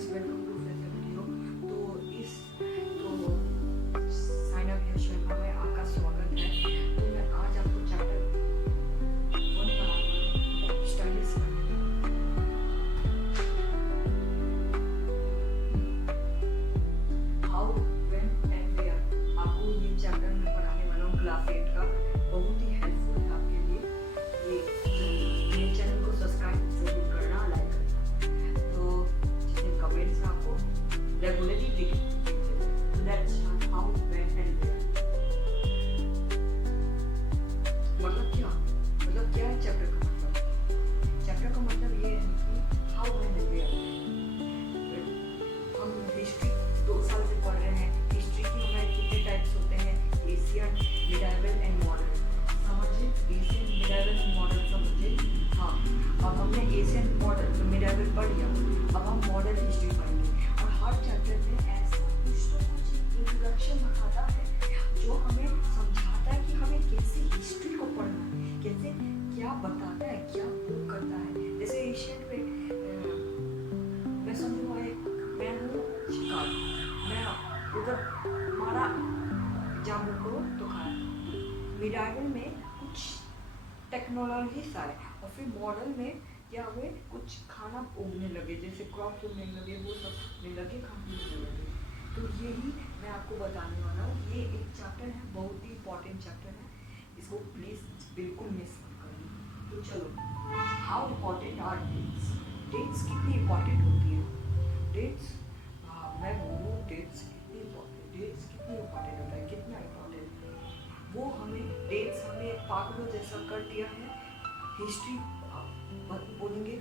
Friends, welcome to friends video. तो इस तो साइन अप है शर्मा में आपका स्वागत है। तो मैं आज आपको चैप्टर 1 पढ़ाऊंगा, stylish how when and where. आपको ये चैप्टर में पढ़ाने वाला हूँ क्लास 8 का, बहुत ही हेल्पफुल है आपके लिए। ये चैनल को सब्सक्राइब जरूर करना, लाइक करना। तो जितने कमेंट्स में आपको रेगुलरली लिखते हैं। Let's start how when and where. मतलब क्या है चैप्टर का मतलब? चैप्टर का मतलब ये है कि हाउ व्हेन एंड वेयर। हम हिस्ट्री 2 साल से पढ़ रहे हैं। हिस्ट्री की हमारे कितने टाइप्स होते हैं? Asian, medieval and modern. समझे? एशियन, मिडाइवल एंड मॉडर्न समझे? हाँ, अब हमने एशियन, मॉडर्न, मिडाइवल पढ़ लिया। अब हम मॉडर्न हिस्ट्री पढ़ेंगे और हर चैप्टर में ऐसा कुछ तो कुछ इंट्रोडक्शन बताता है जो हमें समझाता है कि हमें कैसे हिस्ट्री को पढ़ना है, कैसे क्या बताता है, क्या प्रूव करता है। जैसे एशियन पे मैं समझूंगा, मैं हूँ शिकार, मैं उधर मारा जानवर को तो खाया। मिडाइवल में कुछ टेक्नोलॉजी आए और फिर मॉडर्न में क्या हुए, कुछ खाना उगने लगे, जैसे क्रॉप उगने लगे, वो सब उगने लगे, खाने उगने लगे। तो यही मैं आपको बताने वाला हूँ। ये एक चैप्टर है, बहुत ही इंपॉर्टेंट चैप्टर है, इसको प्लीज बिल्कुल मिस मत करिए। तो चलो, how important are dates. Dates कितनी इम्पोर्टेंट होती है? डेट्स, मैं बोलूँ डेट्स कितनी इम्पोर्टेंट, डेट्स कितनी इम्पोर्टेंट होता है, कितना इम्पोर्टेंट। वो हमें डेट्स हमें पागलों जैसा कर दिया है। हिस्ट्री मत बोलेंगे,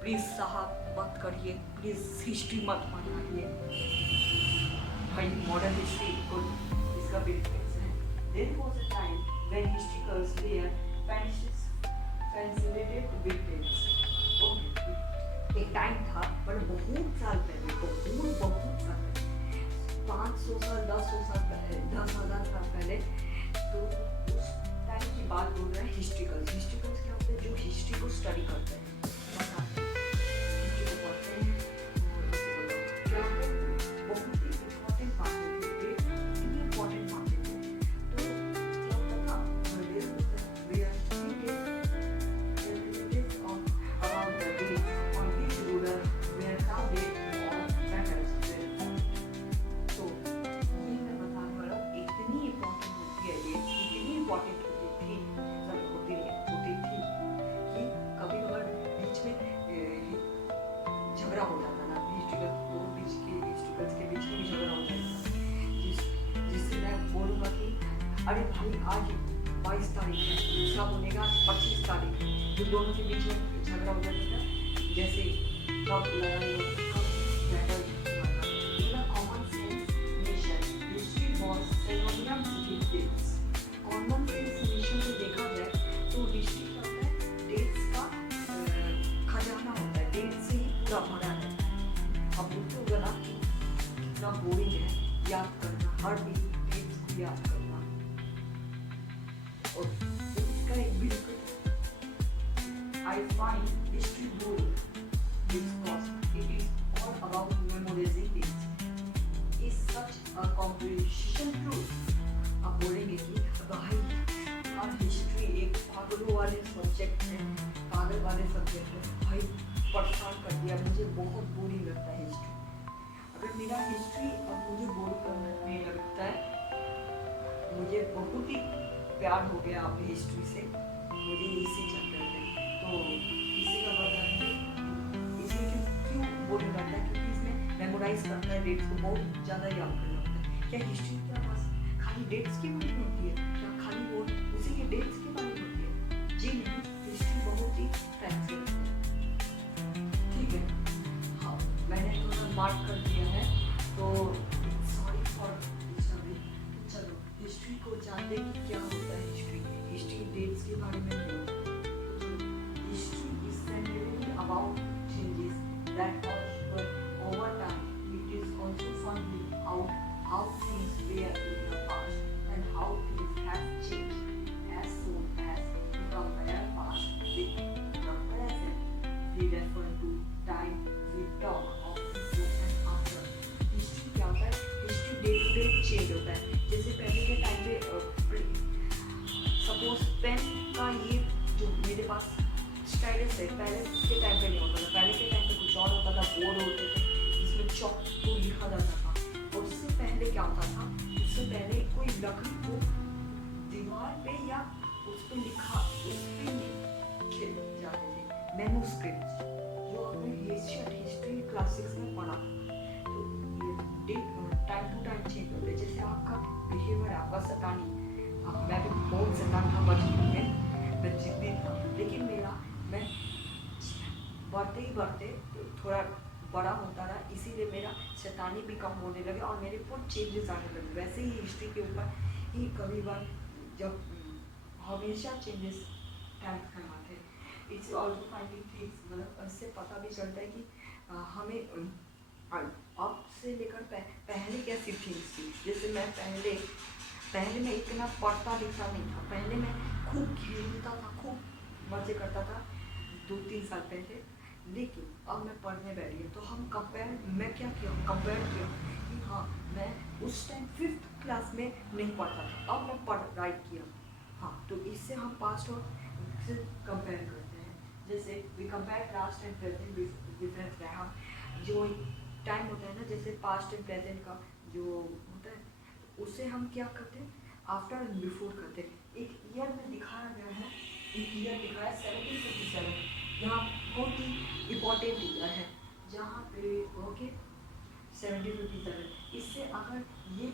प्लीज साहब मत करिए, प्लीज हिस्ट्री मत बनाइए भाई। मॉडर्न हिस्ट्री को इसका बेनिफिट्स है। There was a time when historicals were fascinated with dates. Okay, एक टाइम था, पर बहुत साल पहले, बहुत साल पहले, 500 साल, 10 साल पहले, 10,000 साल पहले। तो उस टाइम की बात बोल रहे हैं हिस्ट्रिकल्स। हिस्ट्रिकल्स क्या होते हैं? जो हिस्ट्री को स्टडी करते हैं, बताते हैं, हिस्ट्री को पढ़ते हैं। और क्या होता है, बहुत ही इम्पोर्टेंट बात होती है, इतनी इम्पोर्टेंट बातें हैं। तो क्या होता था, about the dates on which ruler were now date और मैटर्स वेयर फॉर्म्ड। तो ये मैं बताने वाला हूँ, इतनी इम्पोर्टेंट होती है डेट्स, इतनी इम्पोर्टेंट होती थी कि कभी कभार बीच में झगड़ा हो जाता था। हिस्ट्रिकल्स के बीच में भी झगड़ा हो जाता था, जिससे मैं बोलूँगा कि अरे भाई आज 22 तारीख है, दूसरा बोलेगा 25 तारीख है। जो दोनों के बीच में झगड़ा हो जाता था, जैसे कब लड़ाई होती, कब बैटल होता। Common sense nation history was synonymous with dates। Common sense nation से देखा जाए तो हिस्ट्री क्या होता है? डेट्स का खजाना होता है, डेट से ही पूरा भरा है। अब बोलते होगा ना कि कितना बोरिंग है याद करना, हर दिन डेट्स को याद करना। और इसका एक बिल्कुल I find history boring because it is all about memorizing dates. Is such a competition true? आप बोलेंगे कि भाई आज हिस्ट्री एक पागलों वाले सब्जेक्ट है, पागल वाले सब्जेक्ट है भाई, परेशान कर दिया, मुझे बहुत बोरिंग लगता है हिस्ट्री। अगर मेरा हिस्ट्री अब मुझे बोरिंग करने लगता है, मुझे बहुत ही प्यार हो गया अपनी हिस्ट्री से, मुझे इसी चक्कर में, तो इसी का वजह है। इसमें क्यों बोरिंग लगता है? क्योंकि इसमें मेमोराइज करना है, डेट्स को बहुत ज़्यादा याद करना होता है। क्या हिस्ट्री क्या बस खाली डेट्स की बात होती है? क्या खाली वो उसी के डेट्स की बात होती है? जी नहीं, हिस्ट्री बहुत ही टाइप से होती है। ठीक है, हाँ, मैंने थोड़ा मार्क कर दिया है, तो सॉरी फॉर डिस्टर्बिंग। चलो, हिस्ट्री को जानते कि क्या होता है। हिस्ट्री डेट्स के बारे में नहीं होता। History is generally about changes that occur over time. It is also finding out how things were in the past and how things have pass stylus है, पहले के टाइम पे नहीं होता था। पहले के टाइम पे कुछ और होता था, बोर्ड होते थे जिसमें चौक को लिखा जाता था। और उससे पहले क्या होता था, उससे पहले कोई लकड़ी को दीवार पे या उस पर लिखे जाते थे मैन्युस्क्रिप्ट, जो आपने हिस्ट्री क्लासिक्स में पढ़ा। तो ये टाइम टू टाइम चेंज होते हैं। जैसे आपका बिहेवियर, आपका सतानी, मैं भी बहुत सतान था बचपन में, मैं जिद्दी था, लेकिन मैं बढ़ते ही बढ़ते थोड़ा बड़ा होता रहा, इसीलिए मेरा शैतानी भी कम होने लगे और मेरे बहुत चेंजेस आने लगे। वैसे ही हिस्ट्री के ऊपर ही कभी बार जब हमेशा चेंजेस टाइप करवाते हैं। इट्स ऑल्सो फाइंडिंग थिंग्स, मतलब इससे पता भी चलता है कि हमें अब से लेकर पहले कैसी थिंग्स थी। जैसे मैं पहले मैं इतना पढ़ता लिखता नहीं था, पहले मैं खूब खेलता था, खूब मजे करता था 2-3 साल पहले, लेकिन अब मैं पढ़ने बैठी हूँ तो मैं क्या किया, कंपेयर किया कि हाँ, मैं उस टाइम 5th क्लास में नहीं पढ़ता था, अब मैं पढ़ाई किया। हाँ, तो इससे हम पास्ट और से कंपेयर करते हैं। जैसे we compare past and present difference रहा, जो टाइम होता है ना, जैसे पास्ट एंड प्रेजेंट का जो होता है, उससे हम क्या करते हैं, आफ्टर एंड बिफोर करते हैं। एक ईयर में दिखाया गया है, एक ईयर दिखाया 1757, यहाँ बहुत ही इम्पोर्टेंट ईयर है, जहाँ पे ओके 1757। इससे अगर ये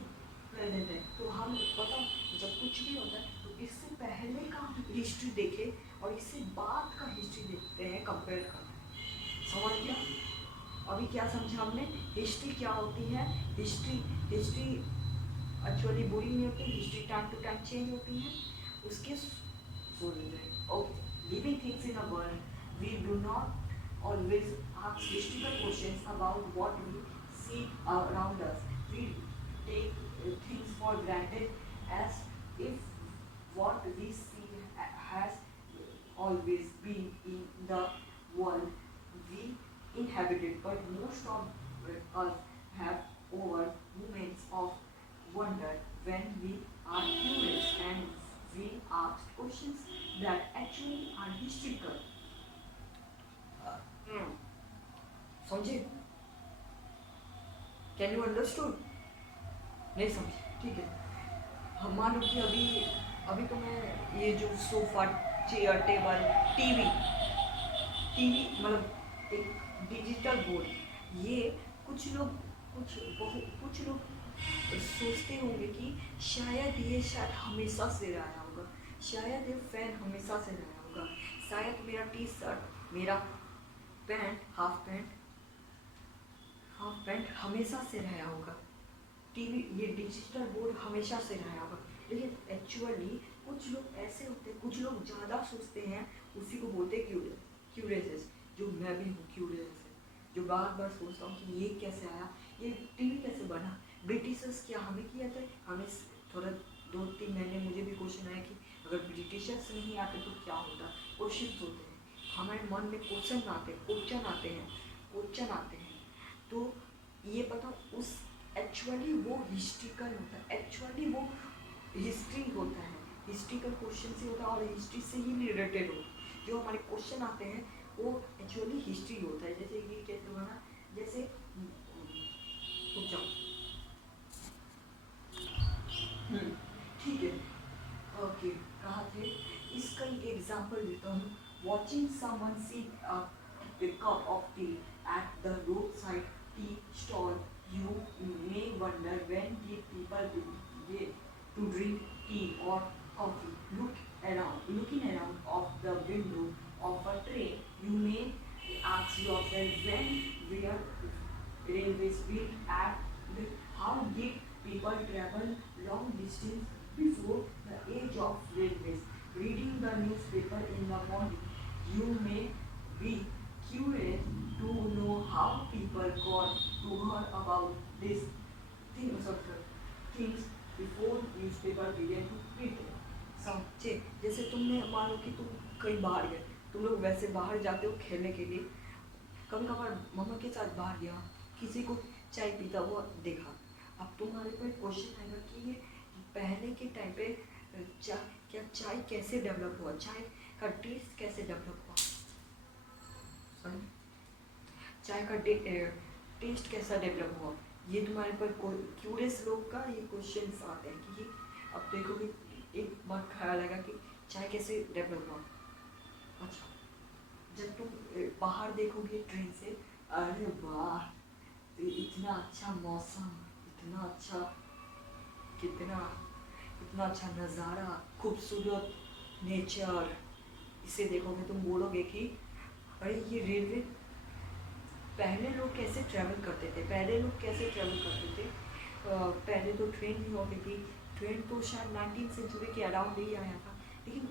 प्रेजेंट है तो हम पता, जब कुछ भी होता है तो इससे पहले का हिस्ट्री देखें और इससे बाद का हिस्ट्री देखते हैं, कंपेयर करते हैं। समझ गया? अभी क्या समझा हमने, हिस्ट्री क्या होती है। हिस्ट्री एक्चुअली बुरी नहीं होती, history time to time change होती है। उसके living things in a world, we do not always ask historical questions about what we see around us. We take things for granted as if what we see has always been in the world we inhabited, but most of us have over moments of wonder when we are curious and we ask questions that actually are historical. समझे? Can you understood? नहीं समझे? ठीक है। हम मान लो कि अभी तो मैं ये जो सोफा, चेयर, टेबल, टीवी मतलब एक डिजिटल बोर्ड, ये कुछ लोग सोचते होंगे कि शायद हमेशा से रहा होगा, शायद ये फैन हमेशा से रहा होगा, शायद मेरा टी शर्ट, मेरा पैंट, हाफ पैंट हमेशा से रहा होगा, टीवी, ये डिजिटल बोर्ड हमेशा से रहा होगा। लेकिन एक्चुअली कुछ लोग ऐसे होते हैं, कुछ लोग ज़्यादा सोचते हैं, उसी को बोलते हैं क्यूरियस, जो मैं भी हूँ क्यूरियस है, जो बार बार सोचता हूँ कि ये कैसे आया, ये टीवी कैसे बना, ब्रिटिशर्स क्या हमें किया था। हमें थोड़ा 2-3 महीने मुझे भी क्वेश्चन आया कि अगर ब्रिटिशर्स नहीं आते तो क्या होता। क्वेश्चन होते हैं हमारे मन में, क्वेश्चन आते हैं। तो ये पता उस एक्चुअली वो हिस्ट्रिकल होता है, एक्चुअली वो हिस्ट्री होता है, हिस्ट्रिकल क्वेश्चन से होता है और हिस्ट्री से ही रिलेटेड हो। जो हमारे क्वेश्चन आते हैं वो एक्चुअली हिस्ट्री होता है। जैसे ये कैसे बना, जैसे ठीक है, ओके, कहाँ थे, इसका एक एग्जाम्पल देता हूँ। Watching someone sip a cup of tea at the road side tea stall, you may wonder when did people begin to drink tea or coffee. Looking around of the window of a train, you may ask yourself when were railways built and how did people travel long distance before the age of railways. Reading the newspaper in the morning, you may be curious to know how people got to hear about these things before newspaper began to print. समझे? जैसे तुमने मान लो कि तुम कहीं बाहर गए, तुम लोग वैसे बाहर जाते हो खेलने के लिए, कभी कभार मम्मा के साथ बाहर गया, किसी को चाय पीता हुआ देखा। अब तुम्हारे पे क्वेश्चन आएगा कि ये पहले के टाइम पे क्या चाय कैसे डेवलप हुआ, चाय का टेस्ट कैसे डेवलप हुआ, सॉरी, चाय का टेस्ट कैसा डेवलप हुआ, ये तुम्हारे पर क्यूरियस लोग का ये क्वेश्चंस आते हैं कि अब देखोगे एक बात ख्याल आएगा कि चाय कैसे डेवलप हुआ। अच्छा, जब तुम बाहर देखोगे ट्रेन से, अरे वाह इतना अच्छा मौसम, इतना अच्छा, कितना इतना अच्छा नज़ारा, खूबसूरत नेचर, इसे देखोगे तुम बोलोगे कि अरे ये रेलवे, पहले लोग कैसे ट्रैवल करते थे, पहले तो ट्रेन नहीं होती थी, ट्रेन तो शायद 19th सेंचुरी के अराउंड ही आया था, लेकिन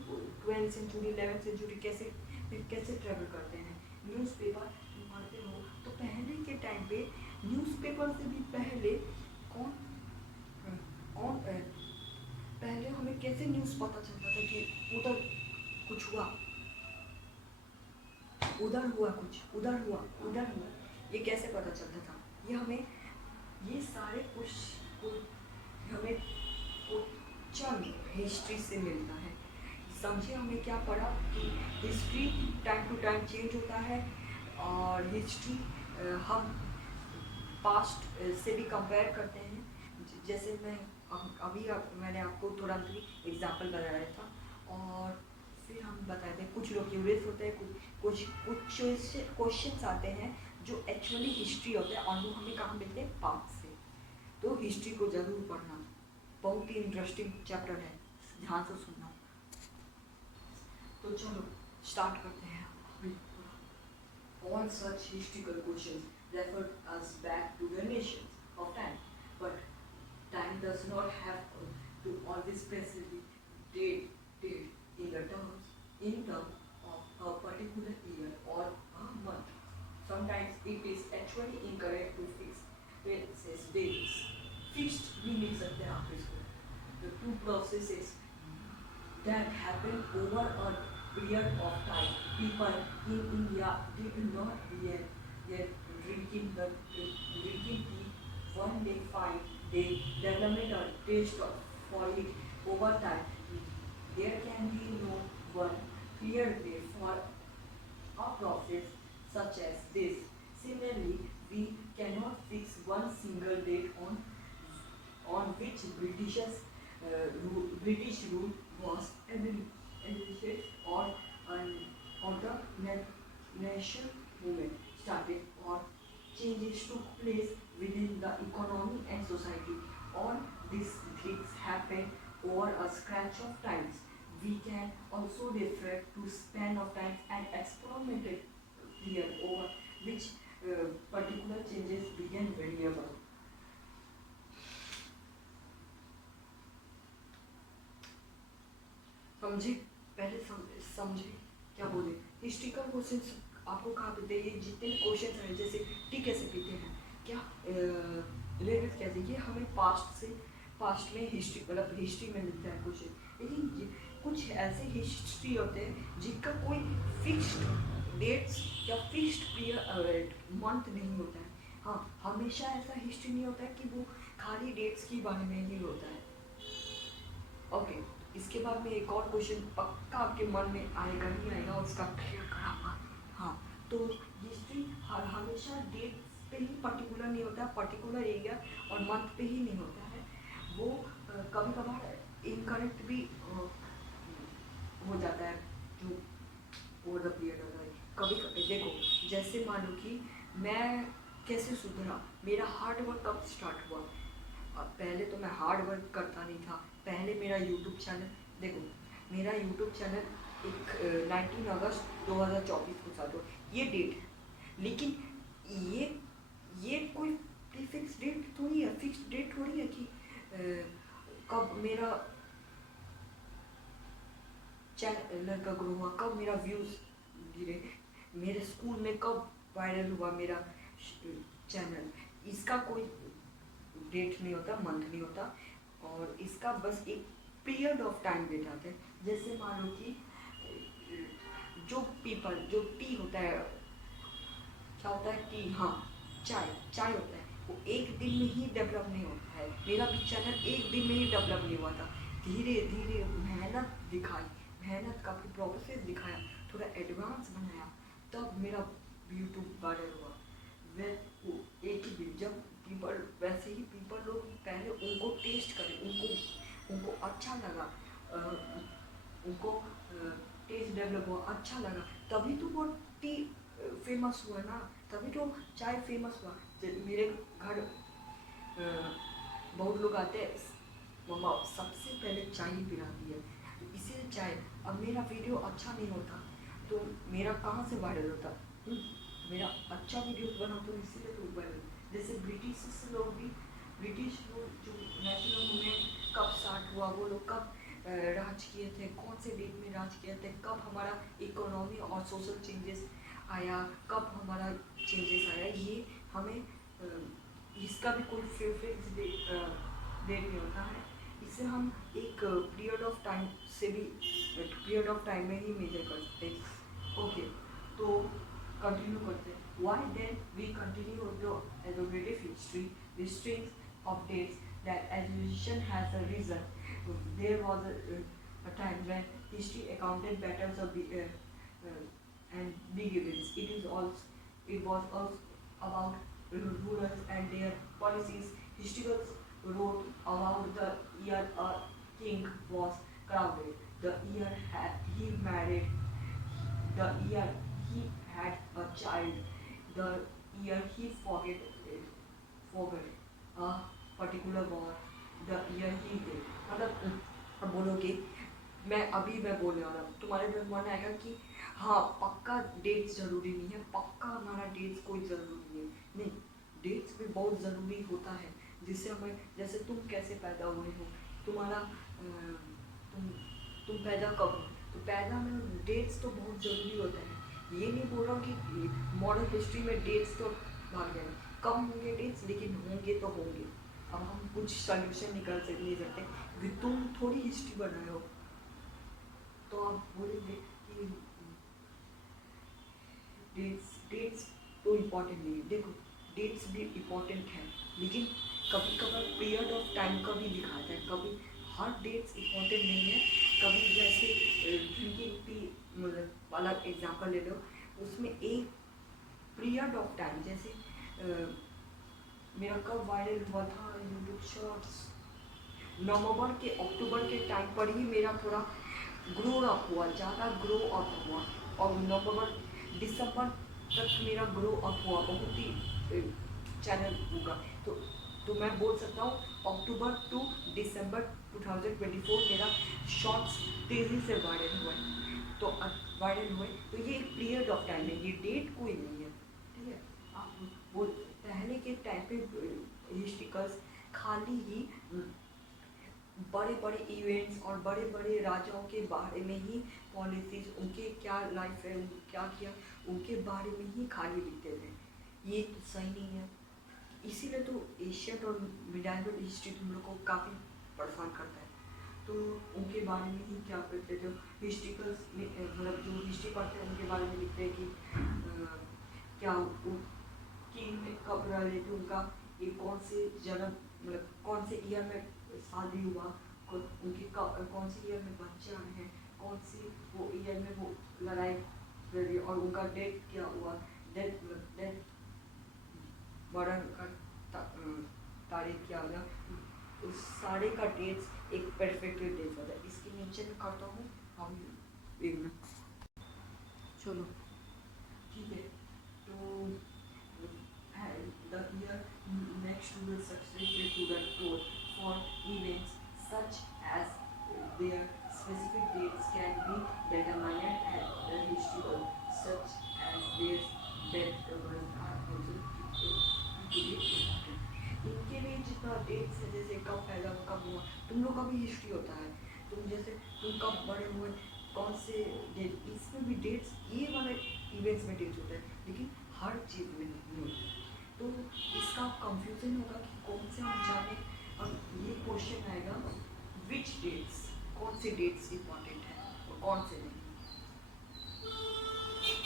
12th सेंचुरी 11th सेंचुरी कैसे ट्रैवल करते हैं, न्यूज़पेपर पढ़ते हो, तो पहले के टाइम पे न्यूज़पेपर से भी पहले कौन पहले हमें कैसे न्यूज़ पता चलता था कि उधर कुछ हुआ, उधर हुआ कुछ, उधर हुआ, ये कैसे पता चलता था, ये हमें, ये सारे कुछ हमें क्वेश्चन हिस्ट्री से मिलता है। समझे हमें क्या पढ़ा कि history time to time change होता है, और हिस्ट्री हम पास्ट से भी कंपेयर करते हैं। जैसे मैंने आपको तुरंत ही एग्जाम्पल बताया था, और फिर हम बताए थे कुछ लोग क्यूरियस होते हैं, कुछ क्वेश्चंस आते हैं जो एक्चुअली हिस्ट्री होते हैं, और वो हमें कहाँ मिलते हैं, पास्ट से। तो हिस्ट्री को ज़रूर पढ़ना, बहुत ही इंटरेस्टिंग चैप्टर है, ध्यान से सुनना। तो चलो स्टार्ट करते हैं। All such historical questions refer us back to the nations of time, but time does not have to always specifically date in terms of a particular year or a month. Sometimes it is actually incorrect to fix dates. Fixed भी मिल सकते हैं आप इसको। The two processes that happen over a period of time. People in India did not yet drinking tea one day fine. They developed a taste for it over time. There can be no one clear way for a process such as this. Similarly, we cannot fix one single date on which British rule was initiated, or the nation movement started, or changes took place within the economy and society. All these things happen over a stretch of times. We can also refer to span of time and experimented period over which particular changes began variable. समझे, पहले समझे क्या बोले, historical questions आपको कहाँ पे ये जितने क्वेश्चंस हैं, जैसे टी कैसे पीते हैं, क्या रेलवे कैसे, ये हमें पास्ट में हिस्ट्री, मतलब हिस्ट्री में मिलता है क्वेश्चन। लेकिन कुछ ऐसे हिस्ट्री होते हैं जिनका कोई फिक्स्ड डेट्स या फिक्स्ड पीरियड मंथ नहीं होता है। हाँ, हमेशा ऐसा हिस्ट्री नहीं होता है कि वो खाली डेट्स के बारे में ही होता है। ओके, इसके बाद में एक और क्वेश्चन पक्का आपके मन में आएगा ही आएगा, उसका क्लियर कराऊंगा। हाँ, तो हिस्ट्री हमेशा डेट पे ही पर्टिकुलर नहीं होता, पर्टिकुलर एरिया और मंथ पे ही नहीं होता है, वो कभी कभार इनकरेक्ट भी हो जाता है जो ओवर द पीरियड होता है। कभी देखो, जैसे मान लो कि मैं कैसे सुधरा, मेरा हार्ड वर्क कब स्टार्ट हुआ। पहले तो मैं हार्ड वर्क करता नहीं था, पहले मेरा यूट्यूब चैनल, देखो मेरा यूट्यूब चैनल एक 19 अगस्त 2024 को स्टार्ट हुआ, ये डेट है। लेकिन ये कोई फिक्स डेट थोड़ी है, फिक्स डेट थोड़ी है कि कब मेरा चैनल का ग्रो हुआ, कब मेरा व्यूज़ गिरे, मेरे स्कूल में कब वायरल हुआ मेरा चैनल, इसका कोई डेट नहीं होता, मंथ नहीं होता, और इसका बस एक पीरियड ऑफ टाइम बैठाते हैं। जैसे मान लो कि जो टी होता है, क्या होता है टी, हाँ चाय होता है, वो एक दिन में ही डेवलप नहीं होता है। मेरा भी चैनल एक दिन में ही डेवलप नहीं हुआ था, धीरे धीरे मेहनत दिखाई, मेहनत का प्रोसेस दिखाया, थोड़ा एडवांस बनाया, तब मेरा यूट्यूब वायरल हुआ। वे एक ही जब पीपल, वैसे ही पीपल लोग पहले उनको टेस्ट करें, उनको अच्छा लगा, उनको टेस्ट डेवलप हुआ, अच्छा लगा, तभी तो वो टी फेमस हुआ ना, तभी तो चाय फेमस हुआ। मेरे घर बहुत लोग आते हैं, मम्मा सबसे पहले चाय ही पिलाती है, तो इसीलिए चाय। अब मेरा वीडियो अच्छा नहीं होता तो मेरा कहाँ से वायरल होता? मेरा अच्छा वीडियो बना तो इसीलिए तो वायरल। जैसे ब्रिटिश लोग भी, ब्रिटिश लोग जो नेशनल मूवमेंट कब स्टार्ट हुआ, वो लोग कब राज किए थे, कौन से डेट में राज किए थे, कब हमारा इकोनॉमी और सोशल चेंजेस आया, कब हमारा चेंजेस आया, ये हमें इसका भी कोई फेवरेट डेट नहीं होता है। इसे हम एक पीरियड ऑफ टाइम से भी, पीरियड ऑफ टाइम में ही मेजर कर सकते हैं। ओके, तो कंटिन्यू करते हैं। Why then we continue the elaborative history, the strings of dates that association has a reason. There was a time when history accounted battles of and big events. It was also about rulers and their policies. Historians wrote about the year a king was crowned, the year he married, the year he had a child, the year he forget a particular war, the year he did. मतलब अब बोलोगे, मैं बोलने वाला हूँ, तुम्हारे मन में आएगा कि हाँ पक्का डेट्स जरूरी नहीं है, पक्का हमारा डेट्स कोई ज़रूरी नहीं है। नहीं, डेट्स भी बहुत ज़रूरी होता है, जिससे हमें, जैसे तुम कैसे पैदा हुए हो, तुम्हारा तुम पैदा कब हो, तो पैदा में डेट्स तो बहुत ज़रूरी होता है। ये नहीं बोल रहा हूँ कि मॉडर्न हिस्ट्री में डेट्स तो भाग जाए, कम होंगे डेट्स, लेकिन होंगे तो होंगे। अब हम कुछ सोल्यूशन निकाल नहीं सकते कि तुम थोड़ी हिस्ट्री बनाए हो, तो आप बोलेंगे कि डेट्स तो इम्पोर्टेंट नहीं है। देखो, डेट्स भी इम्पोर्टेंट है, लेकिन कभी कभार पीरियड ऑफ टाइम का भी दिखाता है, कभी हर डेट्स इम्पोर्टेंट नहीं है। कभी जैसे ड्रिंकिंग टी वाला एग्जांपल ले लो, उसमें एक पीरियड ऑफ टाइम, जैसे मेरा कब वायरल हुआ था यूट्यूब शॉर्ट्स, नवंबर के अक्टूबर के टाइम पर ही मेरा थोड़ा ग्रो अप हुआ, ज़्यादा ग्रो अप हुआ, और नवंबर दिसंबर तक मेरा ग्रो अप हुआ, बहुत ही चैनल होगा। तो मैं बोल सकता हूँ अक्टूबर टू दिसंबर 2024 मेरा शॉर्ट्स तेज़ी से वायरल हुआ, तो वायरल हुए, तो ये एक पीरियड ऑफ टाइम है, ये डेट कोई नहीं है। ठीक है, आप बोल, पहले के टाइम पे हिस्ट्रिकल्स खाली ही बड़े बड़े इवेंट्स और बड़े बड़े राजाओं के बारे में ही, पॉलिसीज, उनके क्या लाइफ है, उनको क्या किया, उनके बारे में ही खाली लिखते थे। ये तो सही नहीं है, इसीलिए तो एशियन और मिडाइवल हिस्ट्री तुम लोग को काफ़ी परेशान करता है। तो उनके बारे में ही क्या करते, जो हिस्ट्रिकल्स मतलब जो हिस्ट्री पढ़ते हैं उनके बारे में लिखते हैं कि क्या किंग में कब रहे थे, उनका ये कौन से जन्म, मतलब कौन से ईयर में शादी हुआ, उनके कौन से ईयर में बच्चे आए हैं, कौन से वो ईयर में वो लड़ाई लड़ी, और उनका डेथ क्या हुआ, डेथ मरण का तारीख क्या होगा, उस सारे का डेट्स एक परफेक्ट डेट होता है। इसके नीचे में करता हूँ हम एक मिनट, चलो ठीक है। तो the year next to the successor to the code for events such as their specific dates can be determined and the historical such as their death are also इनके लिए जितना डेट्स है, जैसे कब पैदा हुआ, कब हुआ, तुम लोग का भी हिस्ट्री होता है, तुम जैसे तुम कब बड़े हुए, कौन से डेट, इसमें भी डेट्स, ये वाले इवेंट्स में डेट्स होता है, लेकिन हर चीज़ में नहीं होता है। तो इसका कंफ्यूजन होगा कि कौन से हम जाने, और ये क्वेश्चन आएगा विच डेट्स, कौन से डेट्स इंपॉर्टेंट है और कौन से नहीं।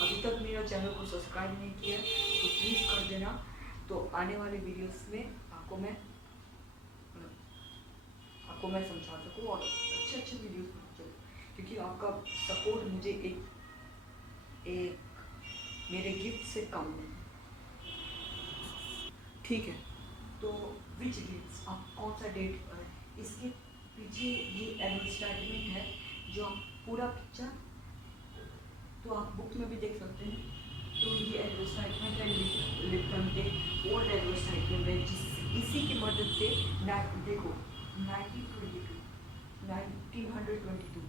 अभी तक मेरा चैनल को सब्सक्राइब नहीं किया तो प्लीज़ कर देना, तो आने वाले वीडियोस में आपको मैं समझा सकूँ और अच्छे वीडियोस चलो। क्योंकि आपका सपोर्ट मुझे एक मेरे गिफ्ट से कम नहीं। ठीक है, तो विच डेट्स, आप कौन सा डेट, इसके पीछे ये एडवर्टाइजमेंट है जो आप पूरा पिक्चर तो आप बुक में भी देख सकते हैं। तो ये एडवर्टाइजमेंट है लिप्टन के, ओल्ड एडवर्टाइजमेंट है इसी की मदद से देखो 1922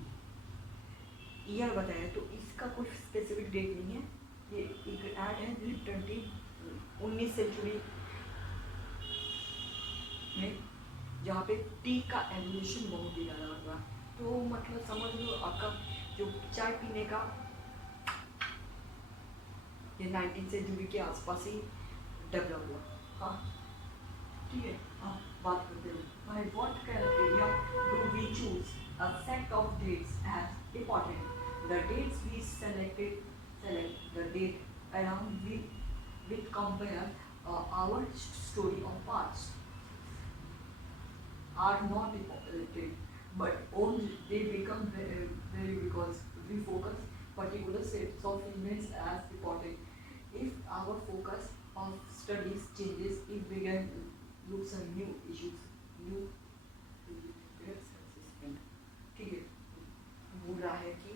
ईयर बताया, तो इसका कोई स्पेसिफिक डेट नहीं है। ये एक ऐड है लिप्टन टी 19वीं सेंचुरी में, जहाँ पे टी का एवोल्यूशन बहुत ही ज़्यादा हुआ। तो मतलब समझ लो आपका जो चाय पीने का ये 19वीं सेंचुरी के आसपास ही डेवलप हुआ। हाँ ठीक है, आप बात करते हैं by what criteria do we choose a set of dates as important? The dates we select the date around with compare our story of past are not important, but only they become very because we focus particular sets of events as important. If our focus of studies changes, it began look some new issues, new assessment. ठीक है, बोल रहा है कि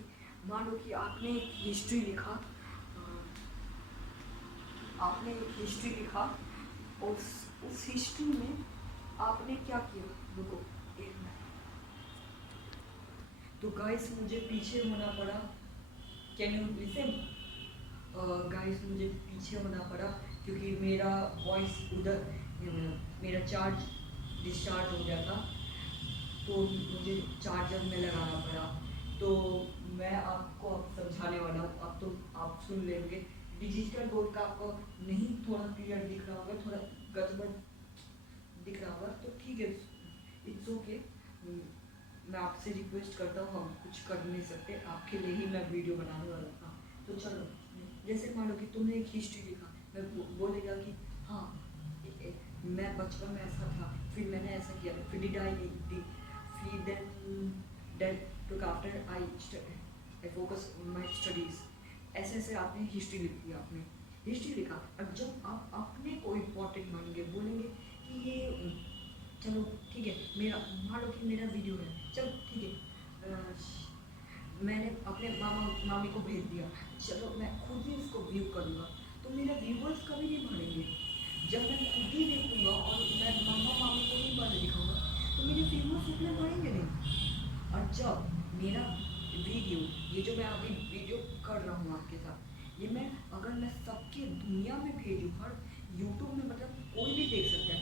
मान लो कि आपने एक हिस्ट्री लिखा, आपने एक हिस्ट्री लिखा, उस हिस्ट्री में आपने क्या किया, रुको एक मिनट, तो गाइस मुझे पीछे होना पड़ा, कैन यू लिसन गाइस, मुझे पीछे होना पड़ा क्योंकि मेरा वॉइस उधर, मेरा चार्ज डिस्चार्ज हो गया था, तो मुझे चार्जर में लगाना पड़ा। तो मैं आपको अब समझाने वाला हूँ, अब तो आप सुन लेंगे। डिजिटल बोर्ड का आपको नहीं थोड़ा क्लियर दिख रहा होगा, थोड़ा गड़बड़ दिख रहा होगा, तो ठीक है, इट्स ओके। मैं आपसे रिक्वेस्ट करता हूँ, हम कुछ कर नहीं सकते, आपके लिए ही मैं वीडियो बनाने वाला था। तो चलो, जैसे मान लो कि तुमने एक हिस्ट्री लिखा, मैं बोलेगा कि हाँ मैं बचपन में ऐसा था, फिर मैंने ऐसा किया, फिर डिड आई डी, फिर then took after I focus my studies, ऐसे ऐसे आपने हिस्ट्री लिखी, आपने हिस्ट्री लिखा। और जब आप अपने को इम्पोर्टेंट मानेंगे, बोलेंगे कि ये चलो ठीक है, मेरा मान लो कि मेरा वीडियो है, चलो ठीक है, मैंने अपने मामा मामी को भेज दिया, चलो मैं खुद ही उसको व्यू करूँगा, तो मेरे व्यूवर्स कभी नहीं बढ़ेंगे। जब मैं खुद ही देखूँगा और मैं मामा मामी को नहीं बना दिखाऊँगा, तो मेरे व्यूवर्स उतने बढ़ेंगे नहीं। और जब मेरा वीडियो, ये जो मैं अभी वीडियो कर रहा हूँ आपके साथ, ये मैं अगर मैं सबके दुनिया में भेजूँ, हर यूट्यूब में मतलब कोई भी देख सकता है,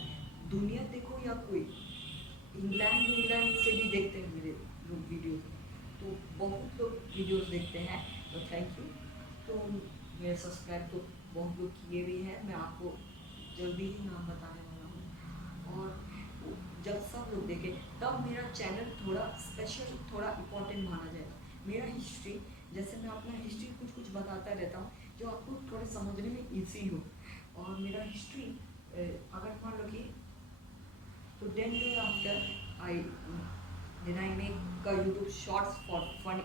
दुनिया देखो या कोई, इंग्लैंड से भी देखते हैं मेरे लोग वीडियोस, तो बहुत लोग वीडियोस देखते हैं, तो थैंक यू। तो मेरे सब्सक्राइब तो बहुत लोग किए भी हैं, मैं आपको जल्दी ही नाम बताने वाला हूँ। और जब सब लोग देखें तब मेरा चैनल थोड़ा स्पेशल, थोड़ा इम्पोर्टेंट माना जाएगा। मेरा हिस्ट्री, जैसे मैं अपना हिस्ट्री कुछ कुछ बताता रहता हूँ जो आपको थोड़े समझने में ईजी हो। और मेरा हिस्ट्री अगर मान लो कि, तो then after I make YouTube shorts for fun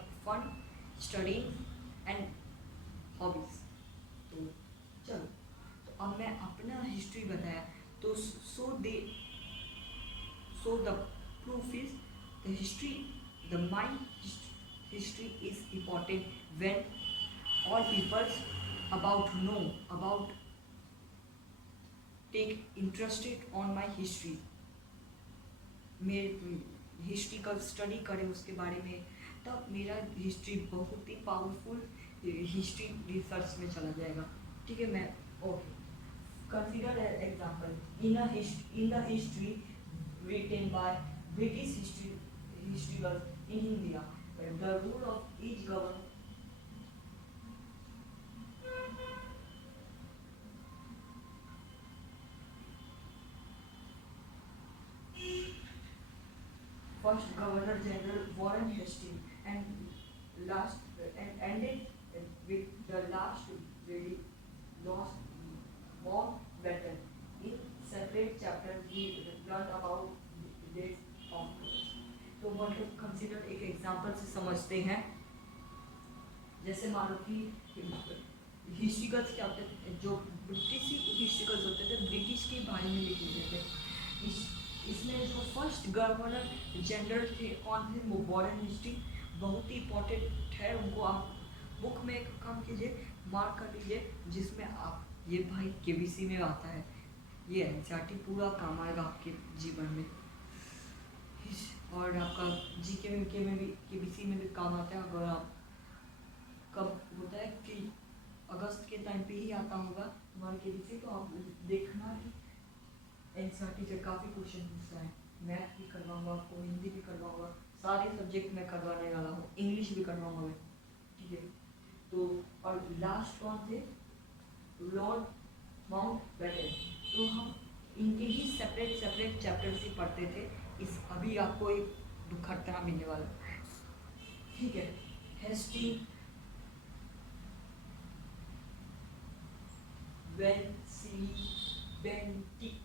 studying and hobbies। तो चलो, तो अब मैं अपना हिस्ट्री बताया, तो so the proof is the history, my history is important when all people about take interested on my history, मेरे history का स्टडी करें उसके बारे में, तब मेरा हिस्ट्री बहुत ही पावरफुल हिस्ट्री रिसर्च में चला जाएगा। ठीक है, मैं okay, consider example in the history written by British historians in India, the rule of each government first Governor General Warren Hastings and ended with the last Mountbatten. In separate chapters, we learned about dates of. तो मतलब consider एक example से समझते हैं। जैसे मान लो कि हिस्ट्रिकल्स क्या होते थे, जो ब्रिटिश हिस्ट्रिकल्स होते थे ब्रिटिश के बारे में लिखे गए थे। इसमें जो फर्स्ट गवर्नर जनरल थे कौन थे, वो मॉडर्न हिस्ट्री बहुत ही इम्पोर्टेंट है, उनको आप बुक में एक काम कीजिए, मार्क कर लीजिए, जिसमें आप ये भाई केबीसी में आता है, ये एनसीईआरटी पूरा काम आएगा आपके जीवन में। और आपका जीके में भी केबीसी में भी काम आता है। अगर आप कब होता है कि अगस्त के टाइम पे ही आता होगा हमारे केबीसी, तो आप देखना ही एनसीईआरटी से काफ़ी क्वेश्चन पूछता है। मैथ भी करवाऊंगा आपको, हिंदी भी करवाऊंगा, सारे सब्जेक्ट में करवाने वाला हूँ, इंग्लिश भी करवाऊंगा मैं, ठीक है। तो और लास्ट कौन थे, लॉर्ड माउंटबेटन। तो हम इनके ही सेपरेट चैप्टर्स ही पढ़ते थे। इस अभी आपको एक दुखड़ा मिलने वाला है, ठीक है। History Wellesley Bentinck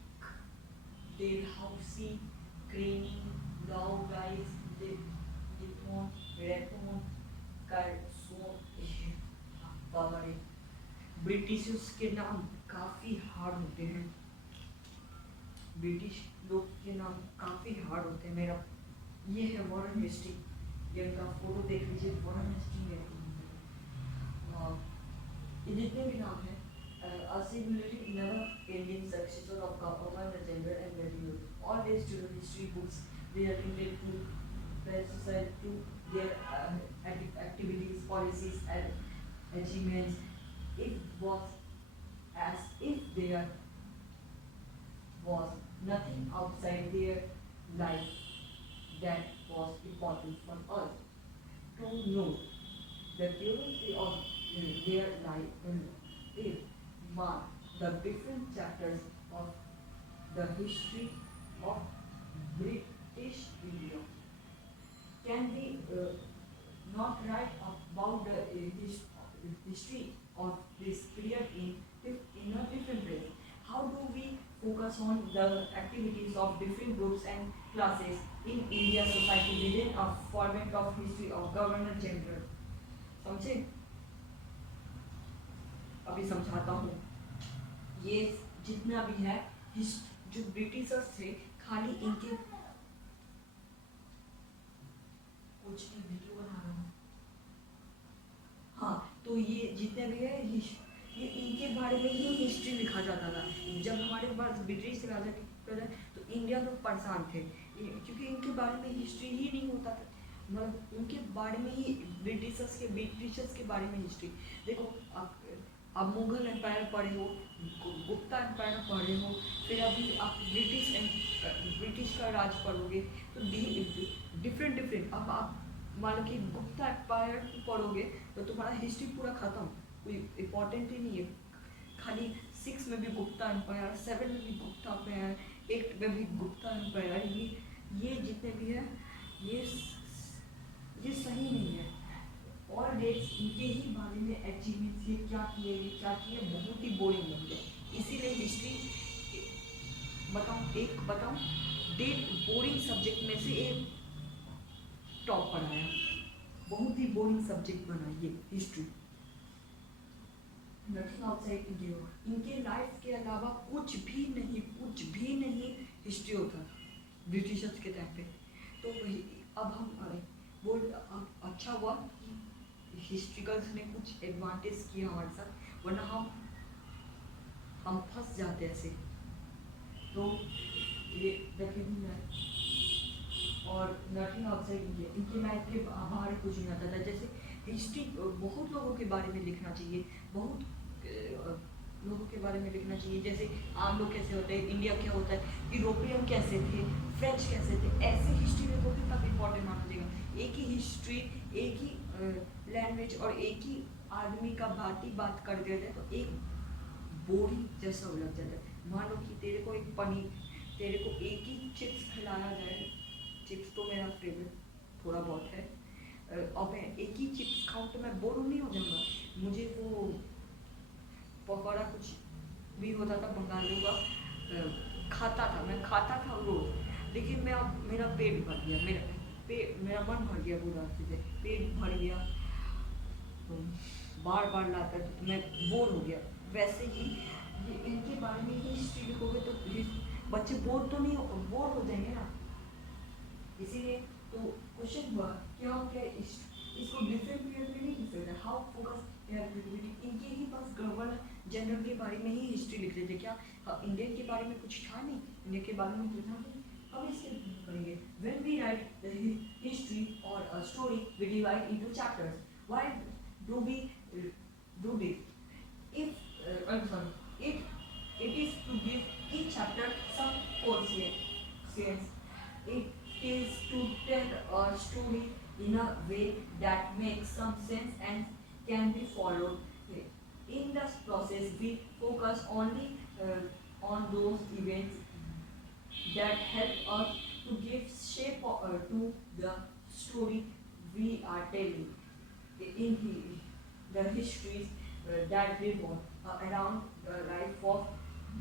Dalhousie Canning लाउगाइस डिपोन रेपोन कार्सोन। ब्रिटिशर्स के नाम काफ़ी हार्ड होते हैं, ब्रिटिश लोग के नाम काफ़ी हार्ड होते हैं। मेरा ये है मॉडर्न हिस्ट्री, ये इनका फोटो देख लीजिए, मॉडर्न हिस्ट्री है। ये जितने भी नाम हैं, assimilated never Indian successor of government gender and value. All these student history books related to specified to their activities, policies, and achievements. It was as if there was nothing outside their life that was important for us to know. The curiosity of their life is mark the different chapters of the history of British India. Can we not write about the history of this period in a different way? How do we focus on the activities of different groups and classes in India society within a format of history of governor general? समझे? अभी समझाता हूँ। ये जितना भी है जो Britishers थे, खाली इनके कुछ नहीं, वीडियो बना रहा हूँ। हाँ, तो ये जितने भी है ये इनके बारे में ही हिस्ट्री लिखा जाता था। जब हमारे पास ब्रिटिश राजा तो इंडिया लोग परेशान थे, क्योंकि इनके बारे में हिस्ट्री ही नहीं होता था। मतलब उनके बारे में ही ब्रिटिशर्स के बारे में हिस्ट्री। देखो आप मुगल एम्पायर पढ़े हो, गुप्ता एम्पायर पढ़े हो, फिर अभी आप ब्रिटिश का राज पढ़ोगे, तो डिफरेंट। अब आप मान लो कि गुप्ता एम्पायर पढ़ोगे तो तुम्हारा हिस्ट्री पूरा खत्म, कोई इम्पोर्टेंट ही नहीं है। खाली 6 में भी गुप्ता एम्पायर, 7 में भी गुप्ता एम्पायर, 8 में भी गुप्ता एम्पायर, ये जितने भी है ये सही नहीं है। और डेट्स इनके ही बारे में अचीवमेंट्स, ये क्या किए बहुत ही बोरिंग बन गए। इसीलिए हिस्ट्री बताऊं डेट बोरिंग सब्जेक्ट में से एक टॉप पढ़ाया, बहुत ही बोरिंग सब्जेक्ट बना ये हिस्ट्री। नथिंग आउटसाइड इंडिया, इनके लाइफ के अलावा कुछ भी नहीं हिस्ट्री होता ब्रिटिशर्स के टाइम पे। तो वही अब हम अच्छा हुआ हिस्ट्रिकल्स ने कुछ एडवांटेज किया हमारे साथ, वरना हम फंस जाते ऐसे। तो ये देखिए, और नथिंग आउटसाइड इंडिया, इनकी लाइफ के बाहर कुछ नहीं आता था। जैसे हिस्ट्री बहुत लोगों के बारे में लिखना चाहिए, बहुत लोगों के बारे में लिखना चाहिए। जैसे आम लोग कैसे होते हैं, इंडिया क्या होता है, यूरोपियन कैसे थे, फ्रेंच कैसे थे, ऐसे हिस्ट्री में को भी काफ़ी इंपॉर्टेंट माना जाएगा। एक ही हिस्ट्री, एक ही लैंग्वेज और एक ही आदमी का बात कर देते हैं तो एक बोरिंग जैसा लग जाता है। मान लो कि तेरे को एक ही चिप्स खिलाया जाए, चिप्स तो मेरा फेवरेट थोड़ा बहुत है, और मैं एक ही चिप्स खाऊं तो मैं बोर नहीं हो जाऊंगा। मुझे वो पकौड़ा कुछ भी होता था बंगालियों का, मैं खाता था रोज, लेकिन मैं अब मेरा पेट भर गया, मेरा मन भर गया पूरा से, पेट भर गया, तो बार बार लाता तो मैं बोर हो गया। वैसे ही इनके बारे में ही हिस्ट्री लिखोगे तो बच्चे बोर हो जाएंगे ना, इसीलिए तो क्वेश्चन हुआ क्या हो क्या इसको डिफरेंट पीरियड में नहीं लिख सकते, हाउ फोकस इनके ही पास गवर्नर जनरल के बारे में ही हिस्ट्री लिख लेते क्या, इंडियन के बारे में कुछ था नहीं, इंडिया के बारे में कुछ था नहीं, अब इसके करेंगे when we write the history और a story we divide into chapters, why do we do this if I'm sorry it is to give each chapter some conscience, it is to tell a story in a way that makes some sense and can be followed. In this process we focus only on those events that help us to give shape to the story we are telling. In the histories that revolve around the life of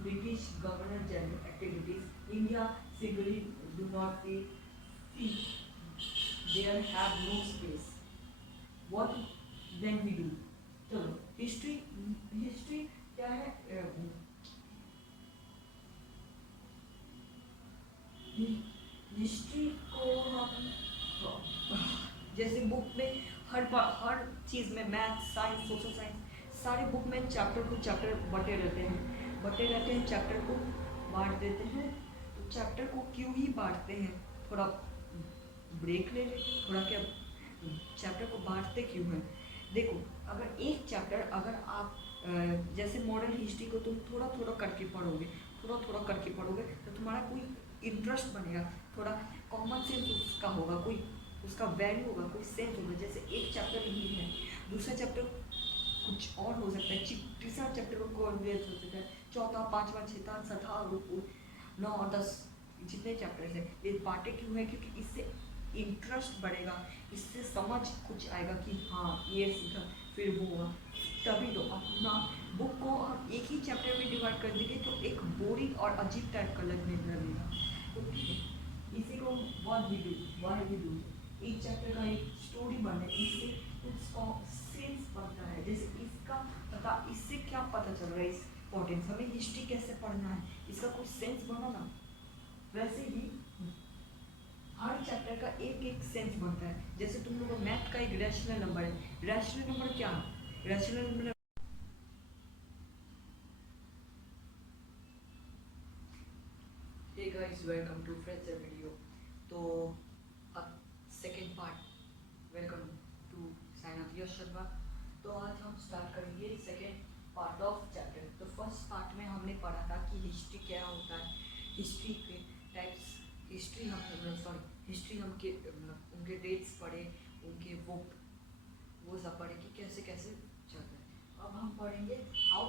British Governor General activities, India simply do not feel there have no space. What then we do? चलो history क्या है, history को हम जैसे book में हर चीज़ में math science social science सारे book में चैप्टर बटे रहते हैं, चैप्टर को बांट देते हैं, तो चैप्टर को क्यों ही बांटते हैं, थोड़ा ब्रेक ले ले, थोड़ा क्या चैप्टर को बांटते क्यों हैं। देखो अगर एक चैप्टर अगर आप जैसे मॉडर्न हिस्ट्री को तुम थोड़ा थोड़ा करके पढ़ोगे तो तुम्हारा कोई इंटरेस्ट बनेगा, थोड़ा कॉमन सेंस उसका होगा, कोई उसका वैल्यू होगा, कोई सेंस होगा। जैसे एक चैप्टर हिंदी है, दूसरा चैप्टर कुछ और हो सकता है, तीसरा चैप्टर को हो सकता है, चौथा पाँचवा छठा सठा 9 और 10 जितने चैप्टर्स हैं ये बांटे क्यों है, क्योंकि इससे इंटरेस्ट बढ़ेगा, इससे समझ कुछ आएगा कि हाँ ये सीखा फिर वो हुआ, तभी तो अपना बुक को हम एक ही चैप्टर में डिवाइड कर देंगे तो एक बोरिंग और अजीब टाइप का लगने लगेगा। तो इसी को व्हाट वी डू एक चैप्टर का एक स्टोरी बने, इससे कुछ सेंस बनता है, जैसे इससे क्या पता चल रहा है, इस इम्पोर्टेंस हमें हिस्ट्री कैसे पढ़ना है, इसका कुछ सेंस बना ना। वैसे ही हर चैप्टर का एक सेंस बनता है, जैसे तुम लोगों को मैथ का एक रैशनल नंबर है, रैशनल नंबर क्या है, rational number hey guys welcome to friends video. तो second part welcome to sign of Yash Sharma. तो आज हम स्टार्ट करेंगे सेकेंड पार्ट ऑफ चैप्टर। तो फर्स्ट पार्ट में हमने पढ़ा था कि हिस्ट्री क्या होता है, हिस्ट्री के टाइप्स, हिस्ट्री हम उनके डेट्स पढ़े, उनके वो सब पढ़े कि कैसे कैसे चलता है। अब हम पढ़ेंगे हाउ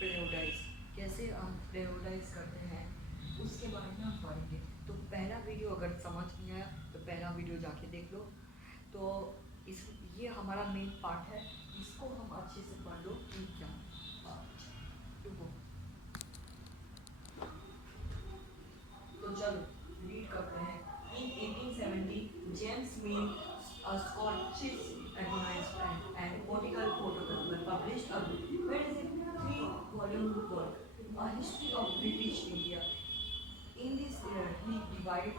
पीरियोडाइज, कैसे हम पीरियोडाइज करते हैं उसके बारे में हम पढ़ेंगे। तो पहला वीडियो अगर समझ नहीं आया तो पहला वीडियो जाके देख लो। तो ये हमारा मेन पार्ट है, इसको हम अच्छे से पढ़ लो कि क्या। तो चलो रीड करते हैं। In 1870, James Mill, a Scottish economist and political photographer, published a very 3-volume work, A History of British India. In this he divided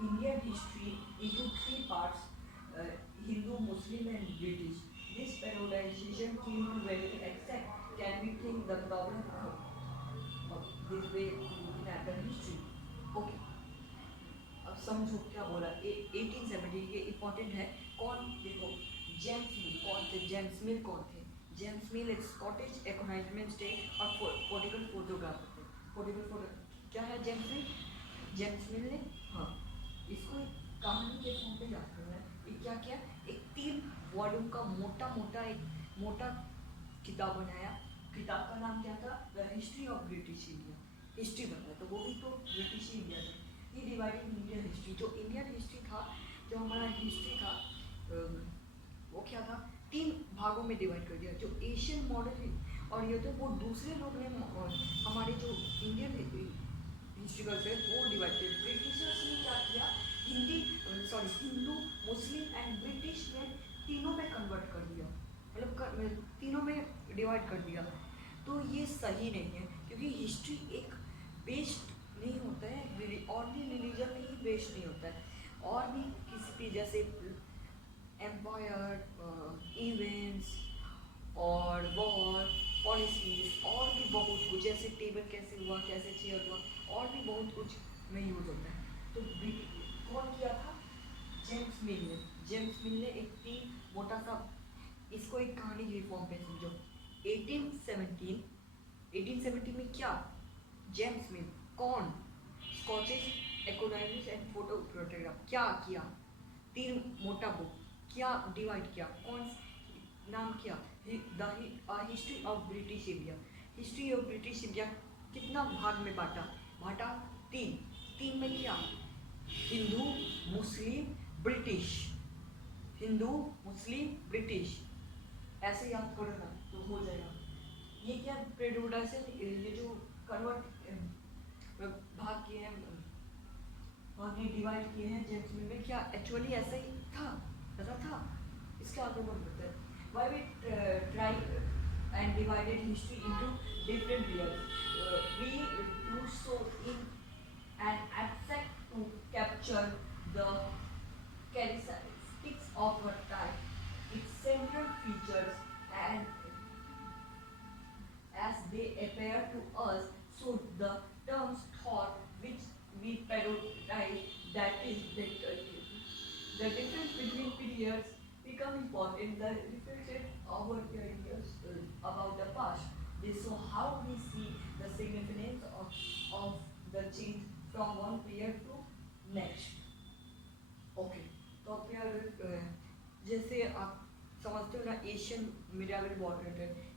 Indian history into 3 parts, Hindu, Muslim and British. This periodization came to very exact. Can we think the problem of this way looking at the history? Okay. अब समझो क्या बोला, 1870 ये important है। कौन देखो, James मिल कौन थे, जेम्स मिल कौन थे, जेम्स मिल एक स्कॉटिश इकोनॉमिस्ट थे और पॉलिटिकल फोटोग्राफर थे। पॉलिटिकल फोटो क्या है जेम्स मिल, जेम्स मिल ने हाँ इसको एक कहानी के फॉर्म पे याद करना है। ये क्या किया, एक 3 वॉल्यूम का मोटा किताब बनाया। किताब का नाम क्या था, the history of British India, history बनाया, तो वो भी तो ब्रिटिश इंडिया से ही डिवाइडेड इंडियन हिस्ट्री। जो इंडियन हिस्ट्री था, जो हमारा हिस्ट्री था वो क्या था, 3 भागों में डिवाइड कर दिया। जो एशियन मॉडल और ये तो वो दूसरे लोग ने हमारे जो इंडियन हिस्ट्रिकल थे वो डिवाइड किया। ब्रिटिशर्स ने क्या किया, Hindi sorry Hindu, Muslim and British में तीनों में कन्वर्ट कर दिया, मतलब तीनों में डिवाइड कर दिया। तो ये सही नहीं है, क्योंकि हिस्ट्री एक बेस्ड नहीं होता है, ओनली रिलीजन में ही बेस्ड नहीं होता है, और भी किसी भी जैसे एम्पायर, इवेंट्स और वॉर, पॉलिसीज और भी बहुत कुछ, जैसे टेबल कैसे हुआ, कैसे चेयर हुआ, और भी बहुत कुछ में यूज होता है। तो कौन किया था? जेम्स मिल ने। जेम्स मिल ने एक तीन मोटा सा, इसको एक कहानी की फॉर्म पे समझो। 1817 में क्या? जेम्स मिल कौन? Scottish economics and photo photograph क्या किया? तीन मोटा बुक क्या डिवाइड किया? कौन नाम क्या? History of British India. History of British India कितना भाग में बांटा? तीन में क्या? हिंदू, मुस्लिम, ब्रिटिश। हिंदू, मुस्लिम, ब्रिटिश, ऐसे याद करो ना तो हो जाएगा। ये क्या प्रेडोडाइसन, ये जो कन्वर्ट भाग किए हैं, भाग डिवाइड किए हैं जेम्स मिल में, क्या एक्चुअली ऐसा ही था? ऐसा था? इसके आगे बहुत होता है। Why we try and divided history into different periods? We do so in an attempt to capture the characteristics of our time, its central features, and as they appear to us. So the terms thought which we periodize, that is the difference between periods become important. The reflected our ideas about the past. This show how we see the significance of the change from one period to next. Okay, तो फिर जैसे आप समझते हो ना, Asian medial war,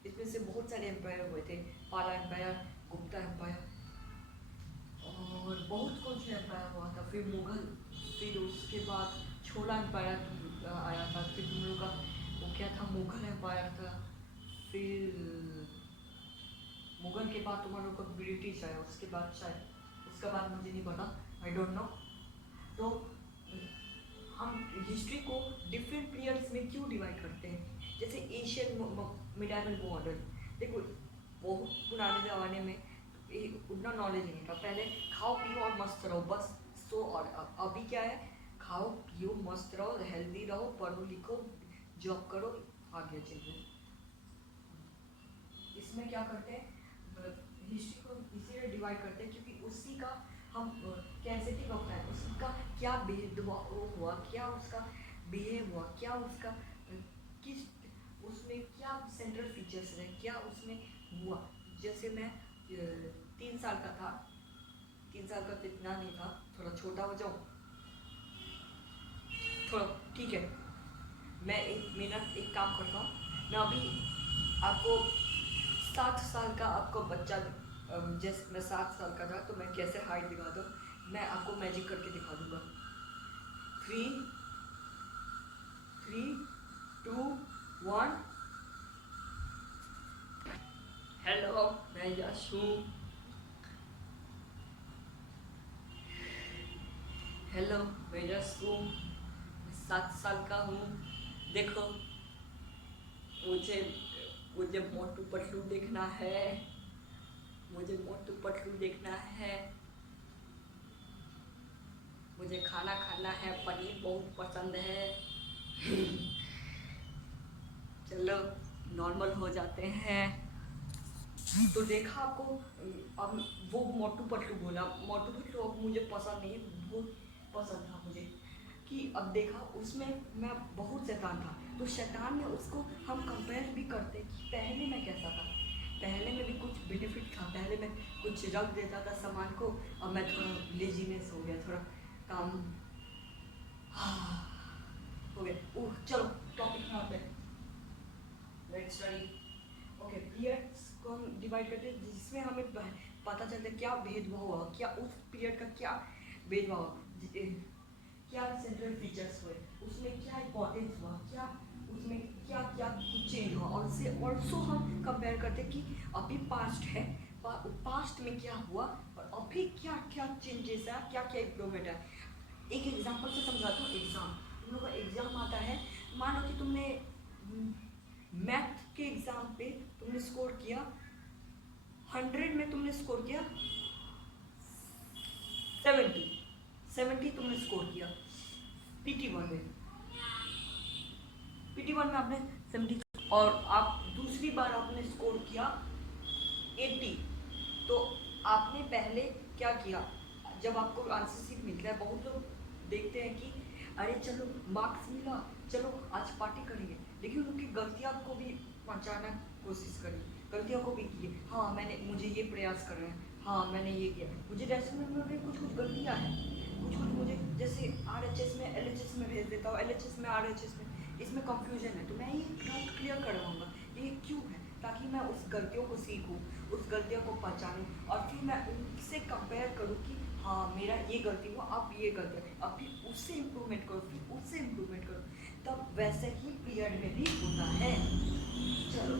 इसमें से बहुत सारे एम्पायर हुए थे। पाला एम्पायर, गुप्ता एम्पायर, और बहुत कुछ एम्पायर हुआ था। फिर मुगल, फिर उसके बाद छोला एम्पायर आया था। फिर तुम लोग का वो क्या था? मुगल एम्पायर था। फिर मुगल के बाद तुम्हारे लोग का ब्रिटिश आया, उसके बाद शायद, उसका बाद मुझे नहीं पता, आई डोंट नो। तो हम हिस्ट्री को डिफरेंट पीरियड्स में क्यों डिवाइड करते हैं? जैसे एशियन मिडियल मॉडल, देखो बहुत पुराने ज़माने में उतना नॉलेज नहीं था। पहले खाओ पियो और मस्त रहो बस। सो और अभी क्या है? खाओ पियो मस्त रहो, हेल्दी रहो, पढ़ो लिखो, जॉब करो, आगे चलो। इसमें क्या करते हैं? हिस्ट्री को इसीलिए डिवाइड करते हैं क्योंकि उसी का हम कैसेटिव होता है, उसका क्या भेदभाव हुआ, क्या उसका बिहेव हुआ, क्या उसका किस उसमें क्या सेंट्रल फीचर्स रहे, क्या उसमें हुआ। जैसे मैं 3 साल का था, 3 साल का तो इतना नहीं था, थोड़ा छोटा हो जाऊँ थोड़ा, ठीक है। मैं एक काम करता हूँ, मैं अभी आपको 7 साल का आपको बच्चा, जैसे मैं 7 साल का था तो मैं कैसे हाइट दिखा दूँ, मैं आपको मैजिक करके दिखा दूँगा। 3, 2, 1। हेलो, मैं यश हूँ। हेलो, मैं यश हूँ, 7 साल का हूँ। देखो, मुझे मोटू पतलू देखना है, मुझे मोटू पतलू देखना है। मुझे खाना खाना है, पनीर बहुत पसंद है। चलो नॉर्मल हो जाते हैं। तो देखा आपको, अब वो मोटू पतलू बोला, मोटू पतलू अब मुझे पसंद नहीं, बहुत पसंद था मुझे। कि अब देखा उसमें मैं बहुत शैतान था, तो शैतान में उसको हम कंपेयर भी करते कि पहले मैं कैसा था। पहले में भी कुछ बेनिफिट था, पहले मैं कुछ रख देता था सामान को, अब मैं थोड़ा लेजीनेस हो गया, थोड़ा काम हो गया। ओह चलो टॉपिक में आते हैं, लेट्स स्टडी। ओके, पीरियड्स को हम डिवाइड करते हैं जिसमें हमें पता चलता है क्या भेदभाव हुआ, क्या उस पीरियड का क्या भेदभाव, क्या सेंट्रल फीचर्स हुए, उसमें क्या इंपॉर्टेंस हुआ, क्या उसमें क्या क्या चेंज हुआ, और उससे ऑल्सो हम कंपेयर करते हैं कि अभी पास्ट है, पास्ट में क्या हुआ और अभी क्या क्या चेंजेस है, क्या क्या इम्प्रूवमेंट है। एक एग्जाम्पल से समझाता हूँ। एग्जाम, तुम लोग का एग्जाम आता है, मान लो कि तुमने मैथ के एग्जाम पे तुमने स्कोर किया 100 में, तुमने स्कोर किया 70 तुमने स्कोर किया PT1 में। PT1 में आपने 70, और आप दूसरी बार आपने स्कोर किया 80। तो आपने पहले क्या किया, जब आपको आंसर शीट मिलता है, बहुत लोग देखते हैं कि अरे चलो मार्क्स मिला, चलो आज पार्टी करेंगे, लेकिन उनकी गलतियां को भी पहचानने की कोशिश करिए, गलतियों को भी किए। हाँ मैंने, मुझे ये प्रयास कर रहे हैं, हाँ मैंने ये किया, मुझे रेज्यूमे में कुछ गलतियां हैं, कुछ मुझे जैसे RHS में LHS में भेज देता हूँ, LHS में RHS में, इसमें कंफ्यूजन है, तो मैं ये डाउट क्लियर करवाऊंगा ये क्यों है, ताकि मैं उस गलतियों को सीखूं, उस गलतियों को पहचानूं, और फिर मैं उनसे कंपेयर करूं कि हाँ मेरा ये गलती हुआ, अब ये गलती, अब फिर उससे इम्प्रूवमेंट करो, फिर उससे इम्प्रूवमेंट करो, तब वैसे ही पीरियड में भी होता है। चलो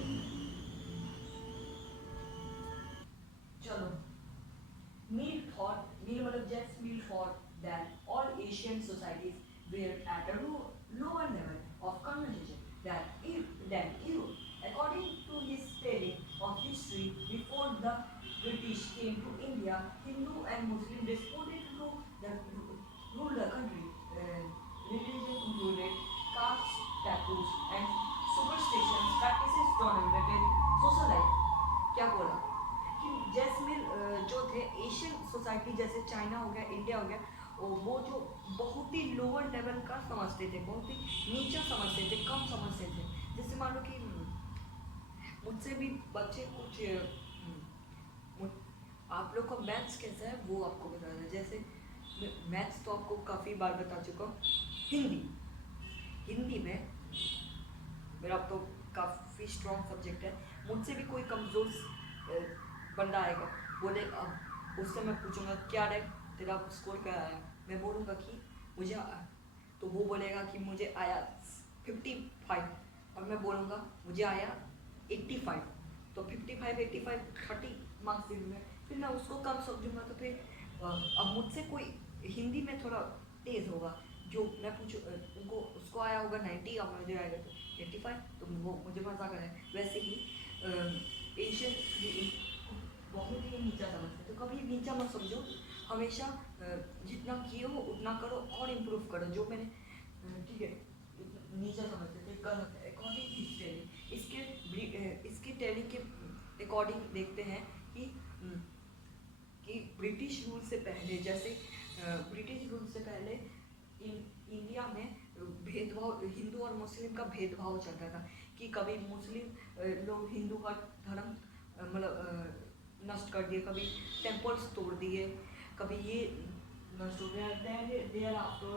चलो Mill thought, Mill मतलब James Mill thought that all Asian societies were at a lower level of conversation than Europe. According to his telling of history, before the British came to India, Hindu and Muslim responded to the rule the country. Religion included caste taboos and superstitions, practices dominated social life. क्या बोला कि जैसमिल जो थे Asian society, जैसे China हो गया, India हो गया, वो जो बहुत ही लोअर लेवल का समझते थे, बहुत ही नीचा समझते थे, कम समझते थे। जैसे मान लो कि मुझसे भी बच्चे कुछ आप लोग का मैथ्स कैसा है वो आपको बता दें। जैसे मैथ्स तो आपको काफ़ी बार बता चुका हूँ। हिंदी में मेरा तो काफ़ी स्ट्रॉन्ग सब्जेक्ट है। मुझसे भी कोई कमज़ोर बंदा आएगा, बोले, अब उससे मैं पूछूंगा क्या रे तेरा स्कोर क्या आया, मैं बोलूँगा कि मुझे, तो वो बोलेगा कि मुझे आया 55, और मैं बोलूँगा मुझे आया 85, तो 55 85 30 मार्क्स दे दूँगा। फिर मैं उसको कम समझूंगा, तो फिर अब मुझसे कोई हिंदी में थोड़ा तेज़ होगा, जो मैं पूछूँ उनको, उसको आया होगा 90 और मुझे आएगा तो 85, तो वो मुझे मजा कर है। वैसे ही एशियन बहुत ही नीचा समझते, तो कभी नीचा मत समझो, हमेशा जितना किए हो उतना करो और इम्प्रूव करो। जो मैंने ठीक है नीचा समझते थे गलत है। अकॉर्डिंग इसके टेली के अकॉर्डिंग देखते हैं कि ब्रिटिश रूल से पहले, जैसे ब्रिटिश रूल से पहले इंडिया में भेदभाव, हिंदू और मुस्लिम का भेदभाव चलता था, कि कभी मुस्लिम लोग हिंदू का धर्म मतलब नष्ट कर दिए, कभी टेम्पल्स तोड़ दिए, कभी ये नष्ट हो गया। Thereafter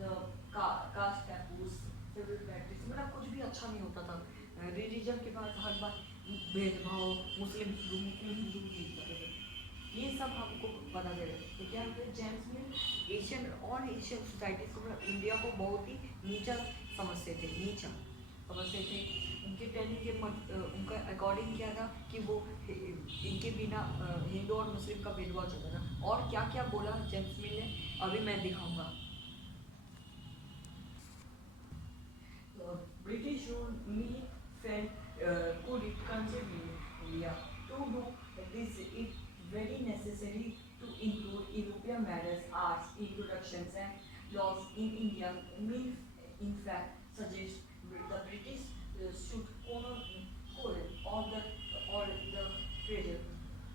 the caste taboos, civil practice, मतलब कुछ भी अच्छा नहीं होता था। रिलीजन के बाद हर बार भेदभाव, मुस्लिम हिंदू जीत जाते थे, ये सब हमको पता चले। तो क्या होता है, जेम्स मिल एशियन और एशियन सोसाइटीज को, इंडिया को बहुत ही नीचा समझते थे, नीचा समझते थे। उनके टेली के उनका अकॉर्डिंग क्या था कि वो इनके बिना हिंदू और मुस्लिम का भेदभाव चलता था। और क्या क्या बोला जेम्स मिल ने, अभी मैं दिखाऊंगा। British rule me felt could it contribute India to do this it very necessary to include European matters, arts, introductions and laws in India. Me in fact suggest the British should honor all the treasure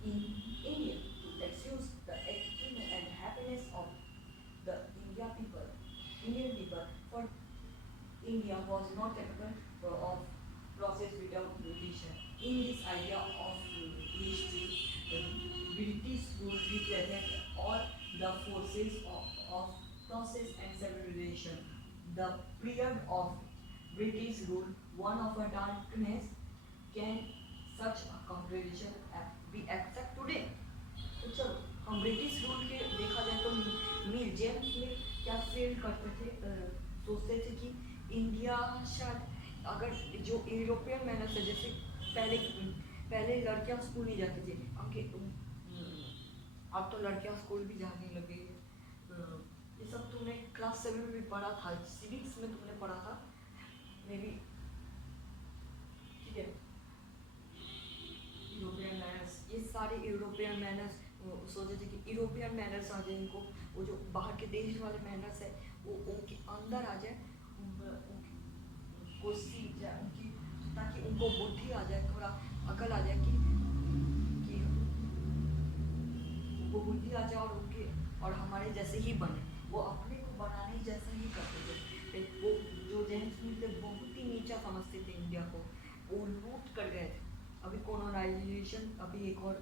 in India to excuse the achievement and happiness of the Indian people. For India was not capable of process without nutrition. In this idea of history, the British rule represent all the forces of process and civilization. The period of British rule, one of a darkness, can such a comparison be accepted today? तो चलो हम British rule के देखा जाए तो मिल James मिल क्या feel करते थे, सोचते थे कि इंडिया शायद अगर जो यूरोपियन मैनर्स है, जैसे पहले लड़कियां स्कूल नहीं जाती थी, अब तो लड़कियां स्कूल भी जाने लगे, ये सब तुमने क्लास 7 में भी पढ़ा था, सिविक्स में तुमने पढ़ा था मे बी, ठीक है। यूरोपियन मैनर्स, ये सारे यूरोपियन मैनर्स सोचे थे कि यूरोपियन मैनर्स आ जाए इनको, वो जो बाहर के देश वाले मैनर्स है वो उनके अंदर आ जाए, उनको सीख जाए उनकी, ताकि उनको बुद्धि आ जाए, थोड़ा अकल आ जाए कि वो बुद्धि आ जाए और उनके और हमारे जैसे ही बने, वो अपने को बनाने जैसा ही करते थे। वो जो जेम्स मिल थे बहुत ही नीचा समझते थे इंडिया को, वो लूट कर गए थे। अभी कॉलोनाइजेशन अभी एक और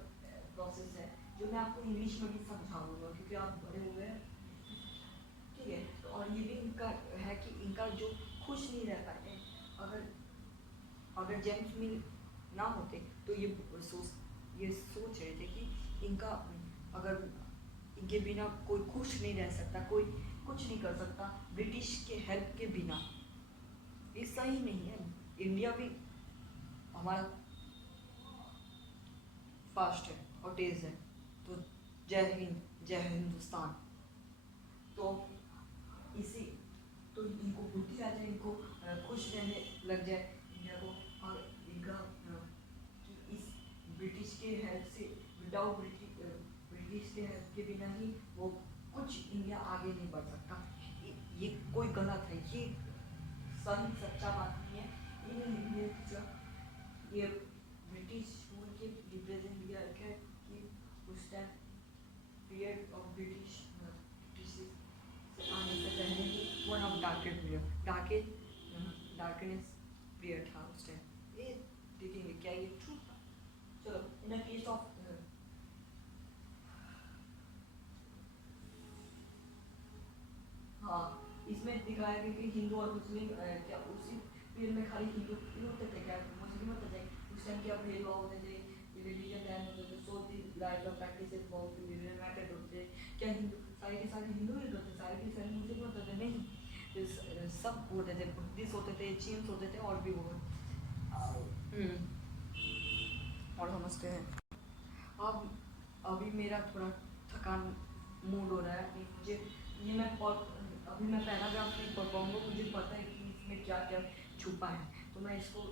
प्रोसेस है जो मैं आपको इंग्लिश में भी समझाऊंगा क्योंकि आप बड़े हुए हैं, ठीक है। तो और ये भी इनका है कि इनका जो खुश नहीं रह पाते, अगर अगर जेम्स मिल ना होते तो ये सोच रहे थे कि इनका अगर इनके बिना कोई खुश नहीं रह सकता, कोई कुछ नहीं कर सकता ब्रिटिश के हेल्प के बिना। ये सही नहीं है, इंडिया भी हमारा फास्ट है और तेज है, तो जय हिंद, जय हिंदुस्तान। तो इसी तो इनको बुद्धि आ जाए, इनको खुश रहने लग जाए इंडिया को, और इनका कि इस ब्रिटिश के हेल्प से, विदाउट ब्रिटिश के हेल्प के बिना ही वो कुछ इंडिया आगे नहीं बढ़ सकता। ये कोई गलत है, ये सही सच्चा बात नहीं है। ये ब्रिटिश रूल के रिप्रेजेंट किया है कि उस टाइम पीरियड ऑफ ब्रिटिश आने से पहले ही वन ऑफ डार्कनेस पीरियड था उस टाइम। ये देखेंगे क्या ये ट्रू था। चलो इन केस ऑफ हाँ, इसमें दिखाया गया कि हिंदू और मुस्लिम क्या उसी पीरियड में खाली हिंदू होते थे क्या, मुस्लिम होते थे, उस टाइम क्या भेदभाव होते थे, रिलीजन टाइम होते थे, सो दी लाइफ ऑफ प्रैक्टिसेस बहुत रिलीजन मैटर होते थे। क्या हिंदू सारे के सारे हिंदू ही होते, सारे के सारे मुस्लिम होते थे? नहीं, सब होते थे, बुद्धिस्ट होते थे, चीन्स होते थे, और भी बहुत और समझते हैं। अब अभी मेरा थोड़ा थकान मूड हो रहा है, मुझे ये मैं अभी मैं पैराग्राफ नहीं पढ़ पाऊँगा, मुझे पता है कि इसमें क्या क्या छुपा है, तो मैं इसको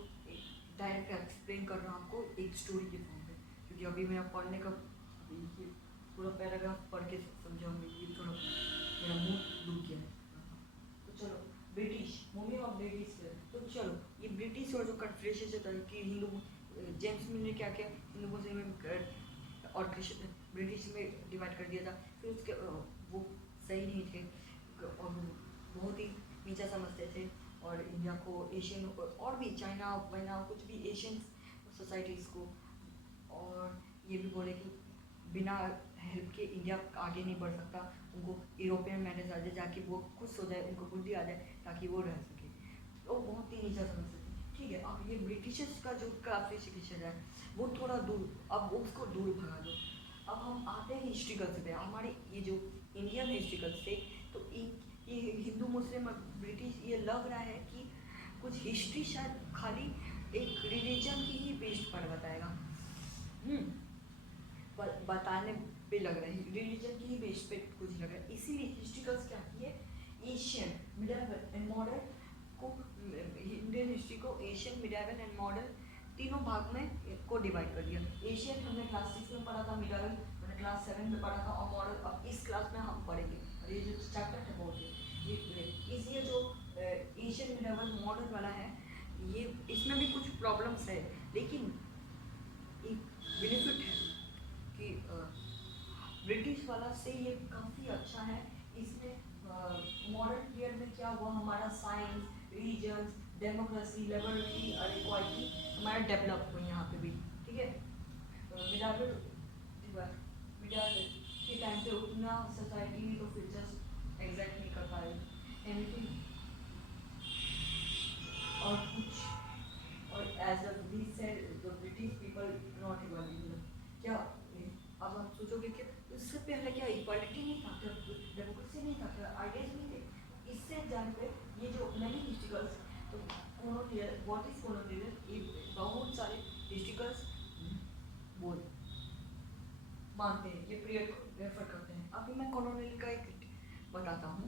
डायरेक्ट एक्सप्लेन कर रहा हूँ आपको एक स्टोरी के फॉर्म में, क्योंकि अभी मैं पढ़ने का ये पूरा पैराग्राफ पढ़ के समझाऊंगी, ये थोड़ा मेरा मूड डूब गया है। तो चलो ब्रिटिश मूविंग ऑफ ब्रिटिश, तो चलो ये ब्रिटिश और जो कन्फ्रेशन था कि हिंदू, जेम्स मिल ने क्या किया, हिंदू मुस्लिम और ब्रिटिश में डिवाइड कर दिया था। फिर उसके वो सही नहीं थे और बहुत ही नीचा समझते थे, और इंडिया को एशियन और भी चाइना वाइना कुछ भी एशियन सोसाइटीज़ को, और ये भी बोले कि बिना हेल्प के इंडिया आगे नहीं बढ़ सकता, उनको यूरोपियन मैनेज आ जाए जाके वो खुश हो जाए, उनको बुद्धि आ जाए ताकि वो रह सके। वो बहुत ही नीचा समझते थे, ठीक है। अब ये ब्रिटिशर्स का जो क्लासिफिकेशन है वो थोड़ा दूर, अब उसको दूर भगा दो। अब हम आते हैं हिस्ट्रिकल से, हमारे ये जो इंडियन हिस्ट्रिकल से, तो ये हिंदू मुस्लिम और ब्रिटिश, ये लग रहा है कि कुछ हिस्ट्री शायद खाली एक रिलीजन की ही बेस्ड पर बताएगा, बताने पे लग रहा है रिलीजन की ही बेस्ड पे कुछ लग रहा है। इसीलिए हिस्ट्रिकल्स क्या किए, एशियन मिडिवल एंड मॉडर्न को, इंडियन हिस्ट्री को एशियन मिडिवल एंड मॉडर्न तीनों भाग में को डिवाइड कर दिया। एशियन हमने क्लास 6 में पढ़ा था, मिडिवल मैंने क्लास 7 में पढ़ा था, और मॉडर्न अब इस क्लास में हम पढ़ेंगे। और ये जो चैप्टर है बहुत ये जो एशियन मिडिवल मॉडर्न वाला है, ये इसमें भी कुछ प्रॉब्लम्स है, लेकिन एक बेनिफिट है कि ब्रिटिश वाला से ये काफ़ी अच्छा है। इसमें मॉडर्न पीरियड में क्या हुआ, हमारा साइंस, रिलीजन्स, डेमोक्रेसी, लिबर्टी और इक्वालिटी हमारा डेवलप हुआ यहाँ पे भी, ठीक है। मिडाल के टाइम पे उतना सोसाइटी तो फीचर्स एग्जैक्ट नहीं कर पा रहे एनीथिंग, और कुछ और as a British people not equal, क्या अब आप सोचोगे कि इससे पहले क्या इक्वालिटी नहीं था, क्या डेमोक्रेसी नहीं था, क्या आइडियाज नहीं थे? इससे जानते ये जो मैनी हिस्ट्रिकल्स, तो कॉलोनियल, व्हाट इज कॉलोनियल, ये बहुत सारे हिस्ट्रिकल्स बोल मानते हैं, ये पीरियड को रेफर करते हैं। अभी मैं कॉलोनियल का एक बताता हूँ।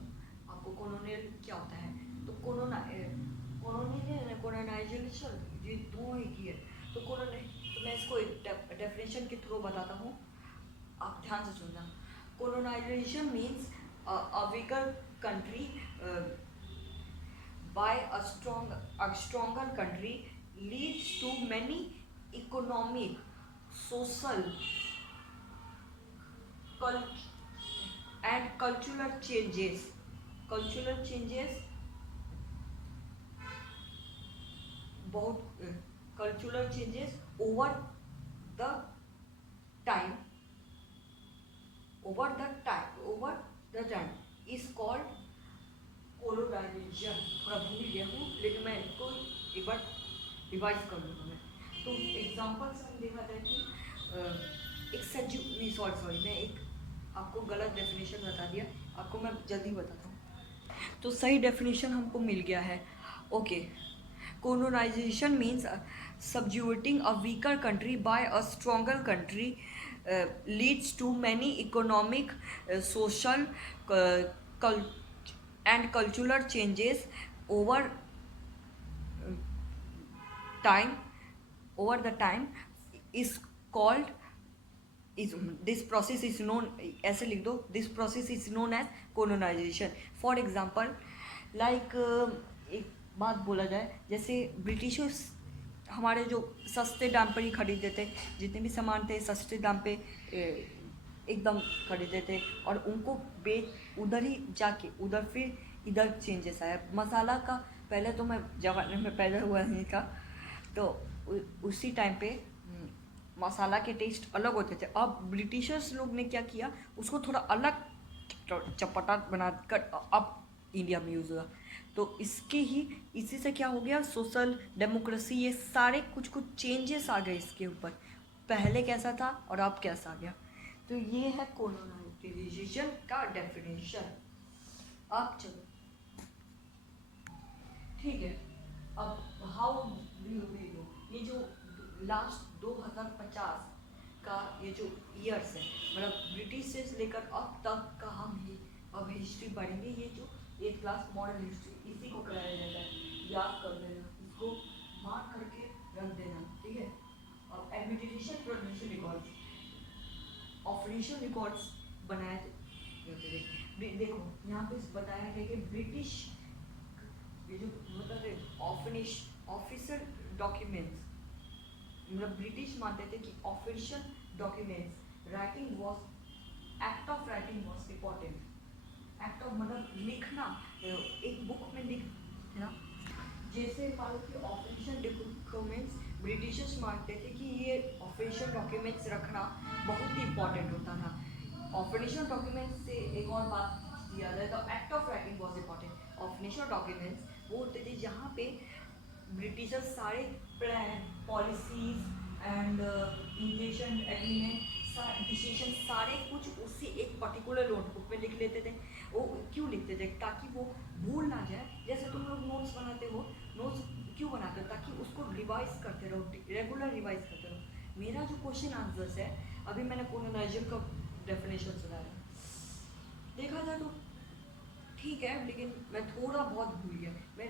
ये दोनों एक ही है। तो तो मैं इसको एक डेफिनेशन के थ्रू बताता हूँ, आप ध्यान से सुनना। Colonisation means a weaker country by a stronger country leads to many economic, social, and cultural changes. Cultural changes बहुत cultural changes over the time over the time is called colonisation. थोड़ा भूल गया हूँ लेकिन मैं इसको एक बार रिवाइज कर लूँगा मैं। तो एग्जाम्पल से हम देखा जाए कि एक सज्जू नहीं सॉरी मैं एक आपको गलत डेफिनेशन बता दिया, आपको मैं जल्दी बताता हूँ। तो सही डेफिनेशन हमको मिल गया है। Okay, colonization means subjugating a weaker country by a stronger country leads to many economic, social, and cultural changes over time. Over the time is called is this process is known, ऐसे लिख दो, this process is known as colonization. For example, like एक बात बोला जाए, जैसे Britishers हमारे जो सस्ते दाम पर ही खरीदते थे, जितने भी सामान थे सस्ते दाम पे एकदम खरीदते थे और उनको बेच उधर ही जाके उधर फिर इधर चेंजेस आया। मसाला का पहले तो मैं जमाने में पैदा हुआ नहीं था, तो उसी टाइम पे मसाला के टेस्ट अलग होते थे। अब ब्रिटिशर्स लोग ने क्या किया, उसको थोड़ा अलग चटपटा बनाकर अब इंडिया में यूज़ हुआ। तो इसी से क्या हो गया, सोशल डेमोक्रेसी, ये सारे कुछ चेंजेस आ गए इसके ऊपर। पहले कैसा था और अब कैसा आ गया। तो ये है कोलोनाइजेशन का डेफिनेशन। अब चलो ठीक है, अब हाउ डू यू नो, ये जो लास्ट 2050 का ये जो ईयर्स है, मतलब ब्रिटिश से लेकर अब तक का हम ही अब हिस्ट्री पढ़ेंगे। ये जो 8th क्लास मॉडल हिस्ट्री, इसी को कराया जाता है, याद कर देना, इसको मार्क करके रख देना, ठीक है। अब administration production records, official records बनाए थे। देखो यहाँ पे बताया गया कि ब्रिटिश ये जो मतलब ऑफिशियल डॉक्यूमेंट्स, मतलब ब्रिटिश मानते थे कि official documents writing was act of writing was important. Act of मतलब लिखना, एक बुक में लिख है ना, जैसे मान लो कि ऑफिशियल डॉक्यूमेंट्स ब्रिटिशर्स मानते थे कि ये ऑफिशियल डॉक्यूमेंट्स रखना बहुत ही इम्पॉर्टेंट होता था। ऑफिशियल डॉक्यूमेंट्स से एक और बात दिया जाए तो act of writing was important. Official documents वो होते थे जहाँ पे ब्रिटिशर्स सारे plan, policies and ingestion agreement, decision सारे कुछ उसी एक पर्टिकुलर नोटबुक में लिख लेते थे। वो क्यों लिखते थे, ताकि वो भूल ना जाए। जैसे तुम लोग नोट्स बनाते हो, नोट्स क्यों बनाते हो, ताकि उसको रिवाइज करते रहो, रेगुलर रिवाइज करते रहो। मेरा जो क्वेश्चन आंसर्स है, अभी मैंने कोलोनाइजेशन का डेफिनेशन सुनाया, देखा जाए तो ठीक है, लेकिन मैं थोड़ा बहुत भूल गया। मैं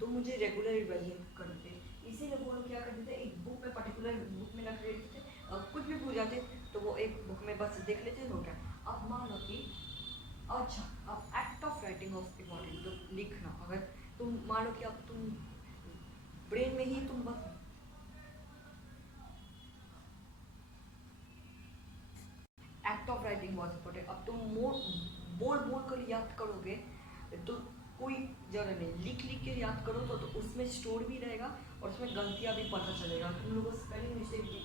तो मुझे रेगुलर रिवाइजन करते, इसीलिए वो लोग क्या करते थे, एक बुक में पर्टिकुलर बुक में रख लेते थे, कुछ भी भूल जाते तो वो एक बुक में बस देख लेते हो क्या। अब मान लो कि अच्छा, अब act of writing of important, तो लिखना, अगर तुम मान लो कि अब तुम ब्रेन में ही तुम बस एक्ट ऑफ राइटिंग बहुत इम्पोर्टेंट, अब तुम बोल कर याद करोगे तो कोई जगह नहीं, लिख के याद करो तो उसमें स्टोर भी रहेगा और उसमें गलतियाँ भी पता चलेगा। तुम लोगों को स्पेलिंग मिस्टेक भी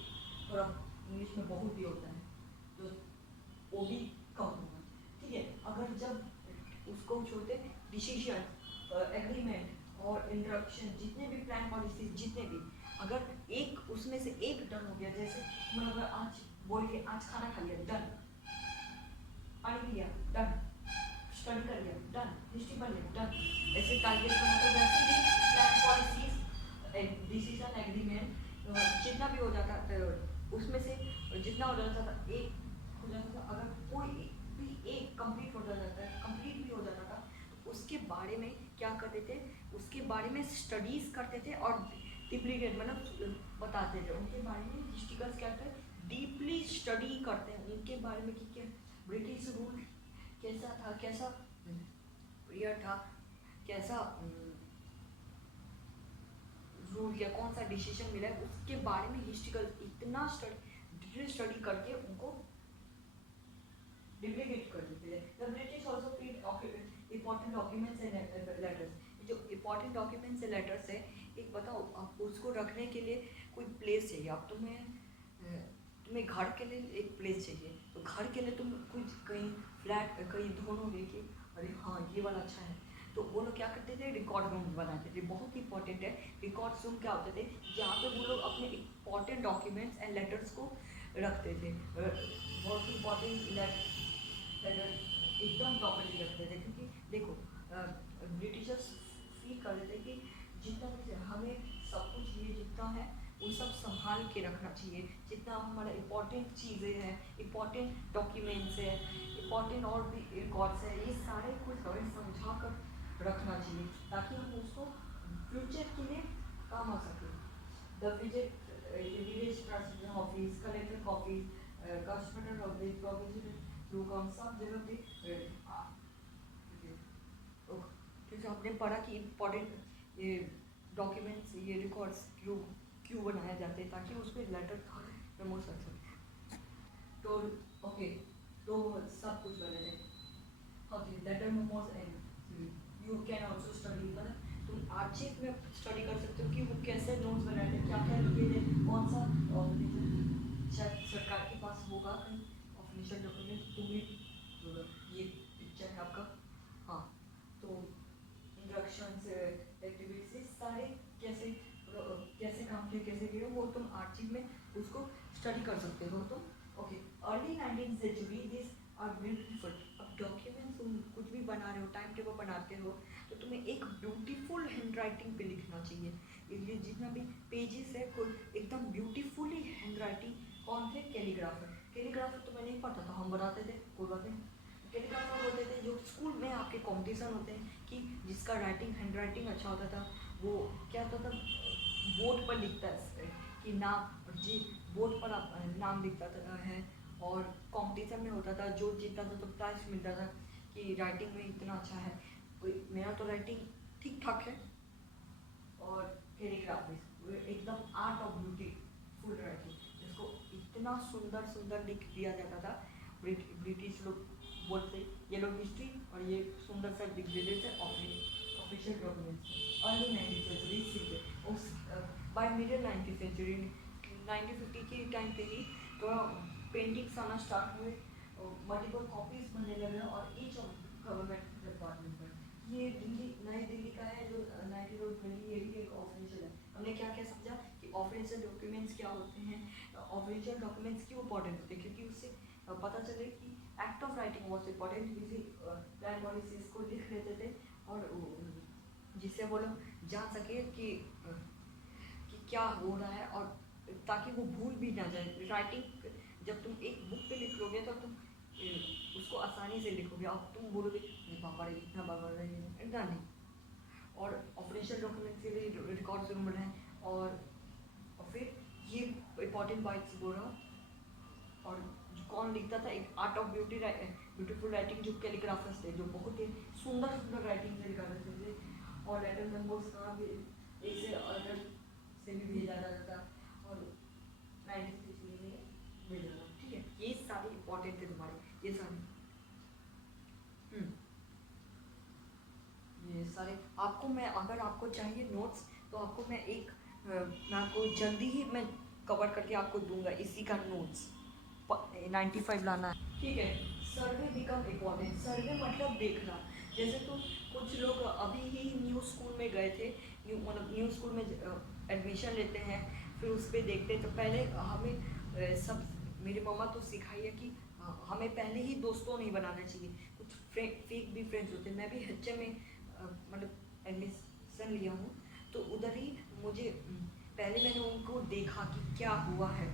थोड़ा इंग्लिश में बहुत ही होता है, तो वो भी कम होगा, ठीक है। अगर जब उसको छोड़ते डिसीजन, एग्रीमेंट और इंटरप्शन, जितने भी प्लान पॉलिसी, जितने भी, अगर एक उसमें से एक डन हो गया, जैसे मतलब अगर आज बोल के आज खाना खा लिया, डन, पानी लिया, डन, स्टडी कर लिया, डन, हिस्ट्री पढ़ लिया, डन, ऐसे टारगेट बना तो वैसे भी प्लान पॉलिसीज, डिसीजन, एग्रीमेंट जितना भी हो जाता उसमें से जितना हो जाता था एक हो जाता था, अगर कोई भी एक कंप्लीट हो जाता है, कंप्लीट भी हो जाता था, तो उसके बारे में क्या करते थे, उसके बारे में स्टडीज़ करते थे और डिप्लीकेट मतलब बताते थे उनके बारे में। हिस्ट्रिकल्स क्या करते हैं, डीपली स्टडी करते हैं उनके बारे में कि क्या ब्रिटिश रूल कैसा था, कैसा पीरियड था, कैसा रूल या कौन सा डिसीजन मिला है, उसके बारे में हिस्ट्रिकल इतना स्टडी करके उनको डिप्लीकेट कर देते थे। The British also print important documents and letters. जो इंपॉर्टेंट डॉक्यूमेंट्स एंड लेटर्स है, एक बताओ आप उसको रखने के लिए कोई प्लेस चाहिए। अब तुम्हें घर के लिए एक प्लेस चाहिए, तो घर के लिए तुम कुछ कहीं फ्लैट कहीं ढूंढोगे कि अरे हाँ ये वाला अच्छा है, तो वो लोग क्या करते थे, रिकॉर्ड रूम बनाते थे। बहुत इंपॉर्टेंट है रिकॉर्ड रूम क्या होते थे, जहाँ पे वो लोग अपने इंपॉर्टेंट डॉक्यूमेंट्स एंड लेटर्स को रखते थे। बहुत इंपॉर्टेंट लेटर एकदम प्रॉपर्ली रखते थे, क्योंकि देखो ब्रिटिशर्स फील करते थे कि जितना भी हमें सब कुछ ये जितना है वो सब संभाल के रखना चाहिए। जितना हमारा इम्पोर्टेंट चीज़ें हैं, इम्पोर्टेंट डॉक्यूमेंट्स है, इम्पोर्टेंट और भी रिकॉर्ड्स है, ये सारे कुछ हमें समझा कर रखना चाहिए ताकि हम उसको फ्यूचर के लिए काम आ सके। The village transfer office, collector office, customer office, provision लोग सब जगह पे क्योंकि आपने पढ़ा कि इम्पोर्टेंट ये डॉक्यूमेंट्स ये रिकॉर्ड्स क्यों बनाए जाते हैं, ताकि उसमें लेटर प्रमोट कर सके। तो ओके, तो सब कुछ बने थे। Okay, letter memos and you can also study, मतलब तुम आर्चिव में स्टडी कर सकते हो कि वो कैसे नोट्स बनाए थे, क्या क्या लिखे थे, कौन सा शायद सरकार के पास होगा कहीं ऑफिशियल डॉक्यूमेंट। तुम्हें ये पिक्चर है आपका, हाँ, तो इंस्ट्रक्शंस एक्टिविटीज सारे कैसे कैसे काम किए, कैसे किए, वो तुम आर्चिव में उसको स्टडी कर सकते हो तुम। Okay, early 19th century this are beautiful. अब डॉक्यूमेंट्स तुम कुछ भी बना रहे हो, टाइम टेबल बनाते हो, तो तुम्हें एक ब्यूटीफुल हैंड राइटिंग पे लिखना चाहिए। ये जितना भी पेजेस है कोई एकदम ब्यूटीफुली हैंड राइटिंग। कौन थे, कैलीग्राफर। कैलीग्राफर तो मैं नहीं पढ़ता था, हम बनाते थे, कोई बात नहीं। कैलीग्राफर होते थे जो स्कूल में आपके कॉम्पिटिशन होते हैं कि जिसका हैंड राइटिंग अच्छा होता था, वो क्या होता था, बोर्ड पर लिखता है कि नाम, जी बोर्ड पर नाम लिखता था है, और कंपटीशन में होता था, जो जीतता था तो प्राइज मिलता था कि राइटिंग में इतना अच्छा है। कोई मेरा तो राइटिंग ठीक ठाक है। और कैलीग्राफी एकदम आर्ट ऑफ ब्यूटीफुल राइटिंग, जिसको इतना सुंदर सुंदर लिख दिया जाता था। ब्रिटिश लोग बोलते ये लोग हिस्ट्री और ये सुंदर सा लिख देते थे official documents. Early 19th century उस बाय मिडिल 19th सेंचुरी 1950 के टाइम पे ही तो पेंटिंग्स आना स्टार्ट हुए, मल्टीपल कॉपीज बनने लगे, और ईच ऑफ गवर्नमेंट डिपार्टमेंट पर। ये दिल्ली, नई दिल्ली का है जो 90 रोड मिली, ये भी एक ऑफिशियल है। हमने क्या क्या समझा कि ऑफिशियल डॉक्यूमेंट्स क्या होते हैं, ऑफिशियल डॉक्यूमेंट्स क्यों इंपॉर्टेंट होते हैं, क्योंकि उससे पता चले कि act of writing was important. किसी प्लान पॉलिसीज को लिख लेते थे, और जिससे वो लोग जान सके कि क्या हो रहा है, और ताकि वो भूल भी ना जाए। राइटिंग जब तुम एक बुक पे लिख लोगे तो तुम उसको आसानी से लिखोगे। अब तुम बोलोगे पापा इतना बाबा इतना नहीं। और ऑफिशियल डॉक्यूमेंट के लिए रिकॉर्ड जरूर बनाए। और फिर ये इंपॉर्टेंट बाइट्स बोल रहा हूँ। और कौन लिखता था, एक आर्ट ऑफ ब्यूटीफुल राइटिंग जो कैलीग्राफर्स थे, जो बहुत ही सुंदर सुंदर राइटिंग से लिखा करते थे। और लेटर मेमोज कहाँ भी एक से अदर से भी भेजा जाता था, और 90 सेंचुरी में भेजा जाता। ठीक है, ये सारे इंपॉर्टेंट थे तुम्हारे, ये सारे ये सारे आपको मैं, अगर आपको चाहिए नोट्स तो आपको मैं मैं आपको जल्दी ही मैं कवर करके आपको दूंगा इसी का नोट्स। 95 लाना है, ठीक है। सर्वे बिकम इम्पॉर्टेंट। सर्वे मतलब देखना। जैसे तो कुछ लोग अभी ही न्यू स्कूल में गए थे, न्यू स्कूल में एडमिशन लेते हैं, फिर उस पर देखते हैं। तो पहले हमें सब, मेरी मम्मा तो सिखाई है कि हमें पहले ही दोस्तों नहीं बनाना चाहिए। कुछ फेक भी फ्रेंड्स होते हैं। मैं भी HM में मतलब एडमिशन लिया हूँ, तो उधर ही मुझे पहले मैंने उनको देखा कि क्या हुआ है,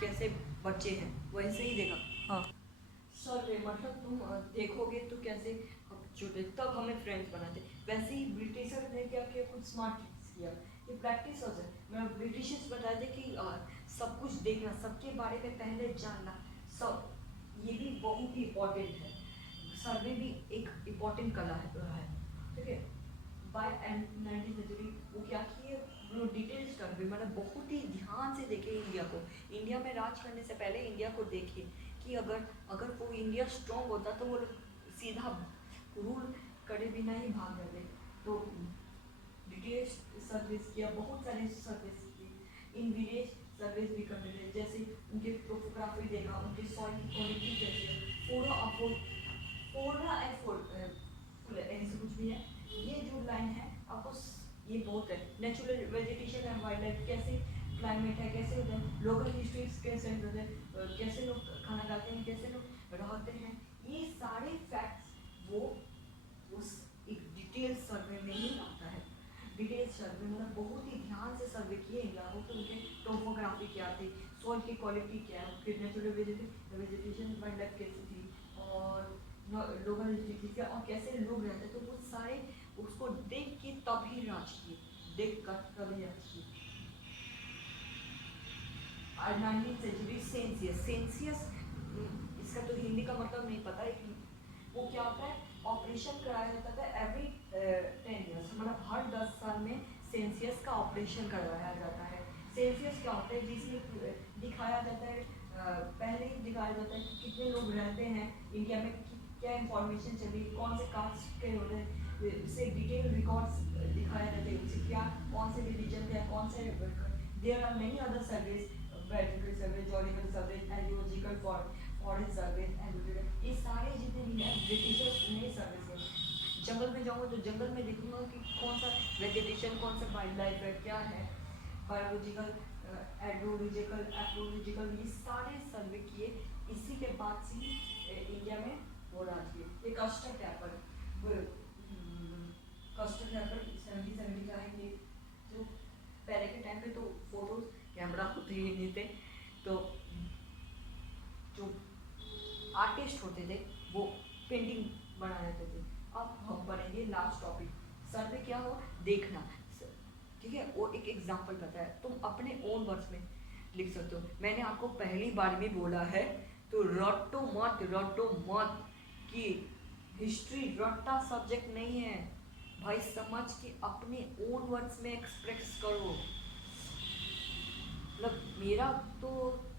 कैसे बच्चे हैं, वैसे ही देखा। हाँ, सर्वे मतलब तुम देखोगे तो कैसे छोटे, तब हमें फ्रेंड्स बनाते। वैसे ही ब्रिटिशर ने क्या किया, कुछ स्मार्ट किया ये प्रैक्टिस हो जाए। मैं ब्रिटिशर्स बताते थे कि सब कुछ देखना, सबके बारे में पहले जानना, सब ये भी बहुत ही इम्पोर्टेंट है। सर्वे भी एक इम्पोर्टेंट कला है, ठीक है। बाय एंड 19th century वो क्या किए, वो डिटेल सर्वे, मतलब बहुत ही ध्यान से देखे इंडिया को। इंडिया में राज करने से पहले इंडिया को देखिए कि अगर अगर वो इंडिया स्ट्रॉन्ग होता तो वो सीधा रूल करे बिना ही भाग जाते। तो डिटेल सर्विस किया, बहुत सारे सर्विस किए, इन विलेज सर्विस भी करते थे, जैसे उनके टोपोग्राफी देखा, उनके सॉइल की क्वालिटी कैसे, फोड़ा अफोर्ड, फोड़ा एफोर्ड ऐसे कुछ भी है। ये जो लाइन है आपको ये बहुत है। Natural vegetation and wild life, कैसे क्लाइमेट है, कैसे होता है, लोकल हिस्ट्रीज कैसे होते हैं, कैसे लोग खाना खाते हैं, कैसे लोग रहते हैं, ये सारे फैक्ट्स वो उस एक डिटेल सर्वे में ही आता है। डिटेल सर्वे मतलब बहुत ही ध्यान से सर्वे किए इंडिया को, तो उनके टोपोग्राफी क्या थी, सॉइल की क्वालिटी क्या है, फिर नेचुरल वेजिटेशन वाइल्ड लाइफ कैसी थी, और लोकल हिस्ट्री क्या, और कैसे लोग रहते, तो वो सारे उसको देख के तभी राज किए, देख कर तभी राज किए। 19th century सेंसियस, सेंसियस इसका तो हिंदी का मतलब नहीं पता, वो क्या होता है, ऑपरेशन कराया जाता था एवरी 10 years, मतलब हर 10 साल में सेंसियस का ऑपरेशन करवाया जाता है। सेंसियस क्या होता है, जिसमें दिखाया जाता है, पहले ही दिखाया जाता है कि कितने लोग रहते हैं इंडिया में, क्या इंफॉर्मेशन चली, कौन से कास्ट के होते हैं, इससे डिटेल रिकॉर्ड्स दिखाया जाता है, उनसे क्या, कौन से रिलीजन के, कौन से, there are many other service, veterinary service, zoological service, एलियोलॉजिकल फॉरेस्ट सर्विस, एंड ये सारे जितने भी हैं ब्रिटिशर्स ने सर्विस है। जंगल में जाऊँगा तो जंगल में देखूंगा कि कौन सा वेजिटेशन, कौन सा वाइल्ड लाइफ है, क्या है, बायोलॉजिकल, एड्रोलॉजिकल, एप्रोलॉजिकल, ये सारे सर्वे किए। इसी के बाद से इंडिया में वो राज किए। ये कस्टर टैपर, कस्टर टैपर 1770 का है। ये जो पहले के टाइम पे तो फोटोज कैमरा होते ही नहीं थे, तो जो आर्टिस्ट होते थे वो पेंटिंग बना देते थे। अब हम पढ़ेंगे लास्ट टॉपिक, सर्वे क्या हो, देखना, ठीक है। वो एक एग्जांपल बताया, तुम अपने ओन वर्ड्स में लिख सकते हो। मैंने आपको पहली बार भी बोला है, तो रटो मत कि हिस्ट्री रट्टा सब्जेक्ट नहीं है भाई, समझ के अपने ओन वर्ड्स में एक्सप्रेस करो। मतलब मेरा तो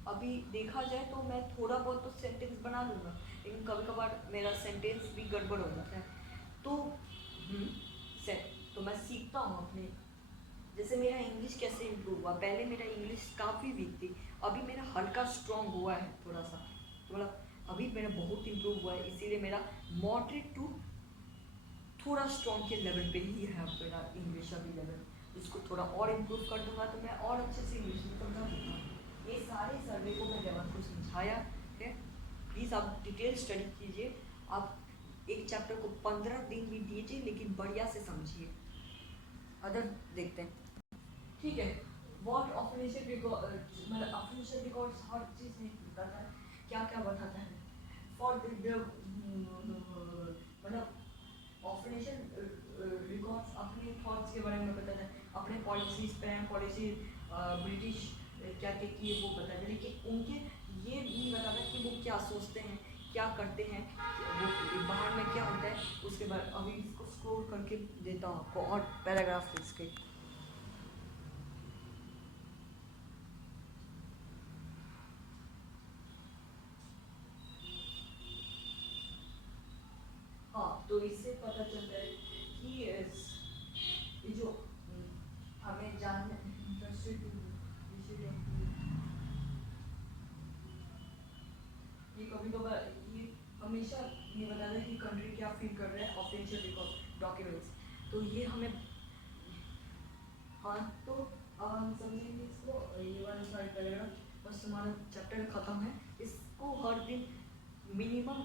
अभी देखा जाए तो मैं थोड़ा बहुत तो सेंटेंस बना लूँगा, लेकिन कभी कभार मेरा सेंटेंस भी गड़बड़ हो जाता है, तो तो मैं सीखता हूँ अपने। जैसे मेरा इंग्लिश कैसे इम्प्रूव हुआ, पहले मेरा इंग्लिश काफ़ी वीक थी, अभी मेरा हल्का स्ट्रॉन्ग हुआ है थोड़ा सा, मतलब अभी मेरा बहुत इम्प्रूव हुआ है, इसीलिए मेरा मॉडरेट टू थोड़ा स्ट्रॉन्ग के लेवल पे ही है मेरा इंग्लिश अभी लेवल। इसको थोड़ा और इम्प्रूव कर दूंगा तो मैं और अच्छे से इंग्लिश में समझा दूंगा। ये सारे सर्वे को मैंने आपको समझाया है, प्लीज़ आप डिटेल स्टडी कीजिए। आप एक चैप्टर को 15 दिन भी दीजिए, लेकिन बढ़िया से समझिए। अदर देखते हैं, ठीक है। वॉट ऑफिशियल रिकॉर्ड, मतलब ऑफिशियल रिकॉर्ड्स हर चीज़ नहीं बताता है, क्या क्या बताता है, फॉर मतलब ऑफिशियल रिकॉर्ड्स अपने थॉट्स के बारे में बताता है, अपने पॉलिसीज, पैन पॉलिसी, ब्रिटिश क्या क्या किए वो बताते हैं, लेकिन उनके ये नहीं बताता कि वो क्या सोचते हैं, क्या करते हैं, वो बाहर में क्या होता है। उसके बाद अभी इसको स्क्रॉल करके देता हूँ आपको और पैराग्राफ इसके। हाँ, तो इससे पता चलता है कि ये जो हमें जानने इंटरेस्टेड, ये कभी कभार ये हमेशा ये बताता है कि कंट्री क्या फील कर रहा है, ऑफिशियल रिकॉर्ड डॉक्यूमेंट्स, तो ये हमें, हाँ तो अब हम समझेंगे इसको, ये वाला स्टार्ट करेगा, बस हमारा चैप्टर खत्म है। इसको हर दिन मिनिमम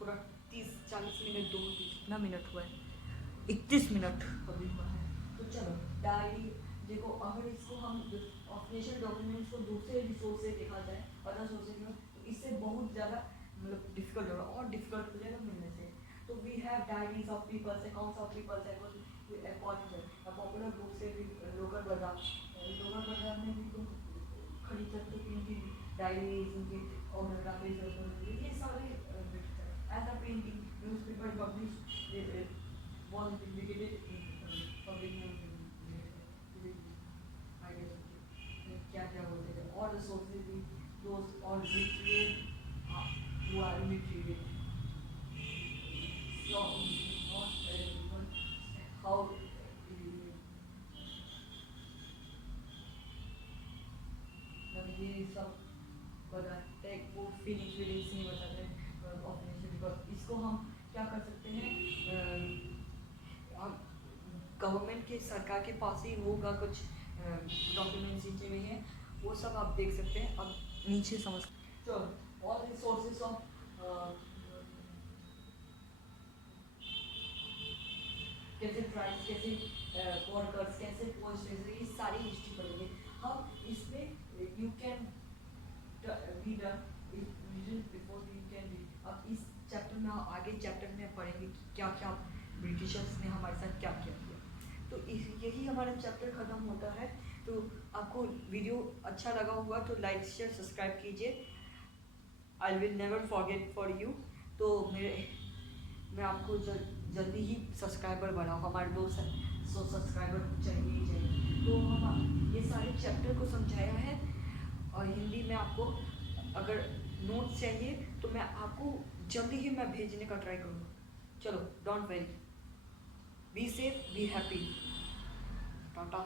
थोड़ा 30-40 मिनट दो, कितना मिनट हुआ है, 31 मिनट अभी हुआ है। तो चलो डायरी देखो, अगर इसको हम ऑफिशियल डॉक्यूमेंट्स को दूसरे रिसोर्स से देखा जाए, अदर सोर्सेज में, तो इससे बहुत ज़्यादा मतलब डिफिकल्ट होगा, और डिफिकल्ट हो जाएगा मिलने से। तो we have diaries of peoples, accounts of peoples, popular book से भी लोकल बाजार में भी तुम खरीद सकते हो इनकी डायरीज, इनकी ऑटोग्राफीज, ये सारे as a painting newspaper publish was indicated in public क्या क्या बोलते थे और रिसोर्सेज भी दोस्त और literate who are literate so not how ये सब बताते हैं वो फीलिंग्स नहीं बताते हैं ऑफ इसको हम क्या कर सकते हैं गवर्नमेंट के सरकार के पास ही होगा कुछ डॉक्यूमेंट्स नीचे में है वो सब आप देख सकते हैं अब नीचे समझ तो ऑल रिसोर्सेज ऑफ कैसे ट्राइब्स कैसे वर्कर्स कैसे पोस्ट ये सारी हिस्ट्री पढ़ेंगे हम इसमें you can be done before you can be अब इस चैप्टर में आगे चैप्टर में पढ़ेंगे कि क्या क्या ब्रिटिशर्स ने हमारे साथ क्या क्या किया तो यही हमारा चैप्टर ख़त्म होता है तो आपको वीडियो अच्छा लगा होगा तो लाइक शेयर सब्सक्राइब कीजिए I will never forget for you तो मैं आपको जल्दी ही सब्सक्राइबर बढ़ाऊँ हमारे 200 सब्सक्राइबर चाहिए ही चाहिए तो हम ये सारे चैप्टर को समझाया है और हिंदी में आपको अगर नोट्स चाहिए तो मैं आपको जल्दी ही मैं भेजने का ट्राई करूँगा चलो don't very be safe be happy Tata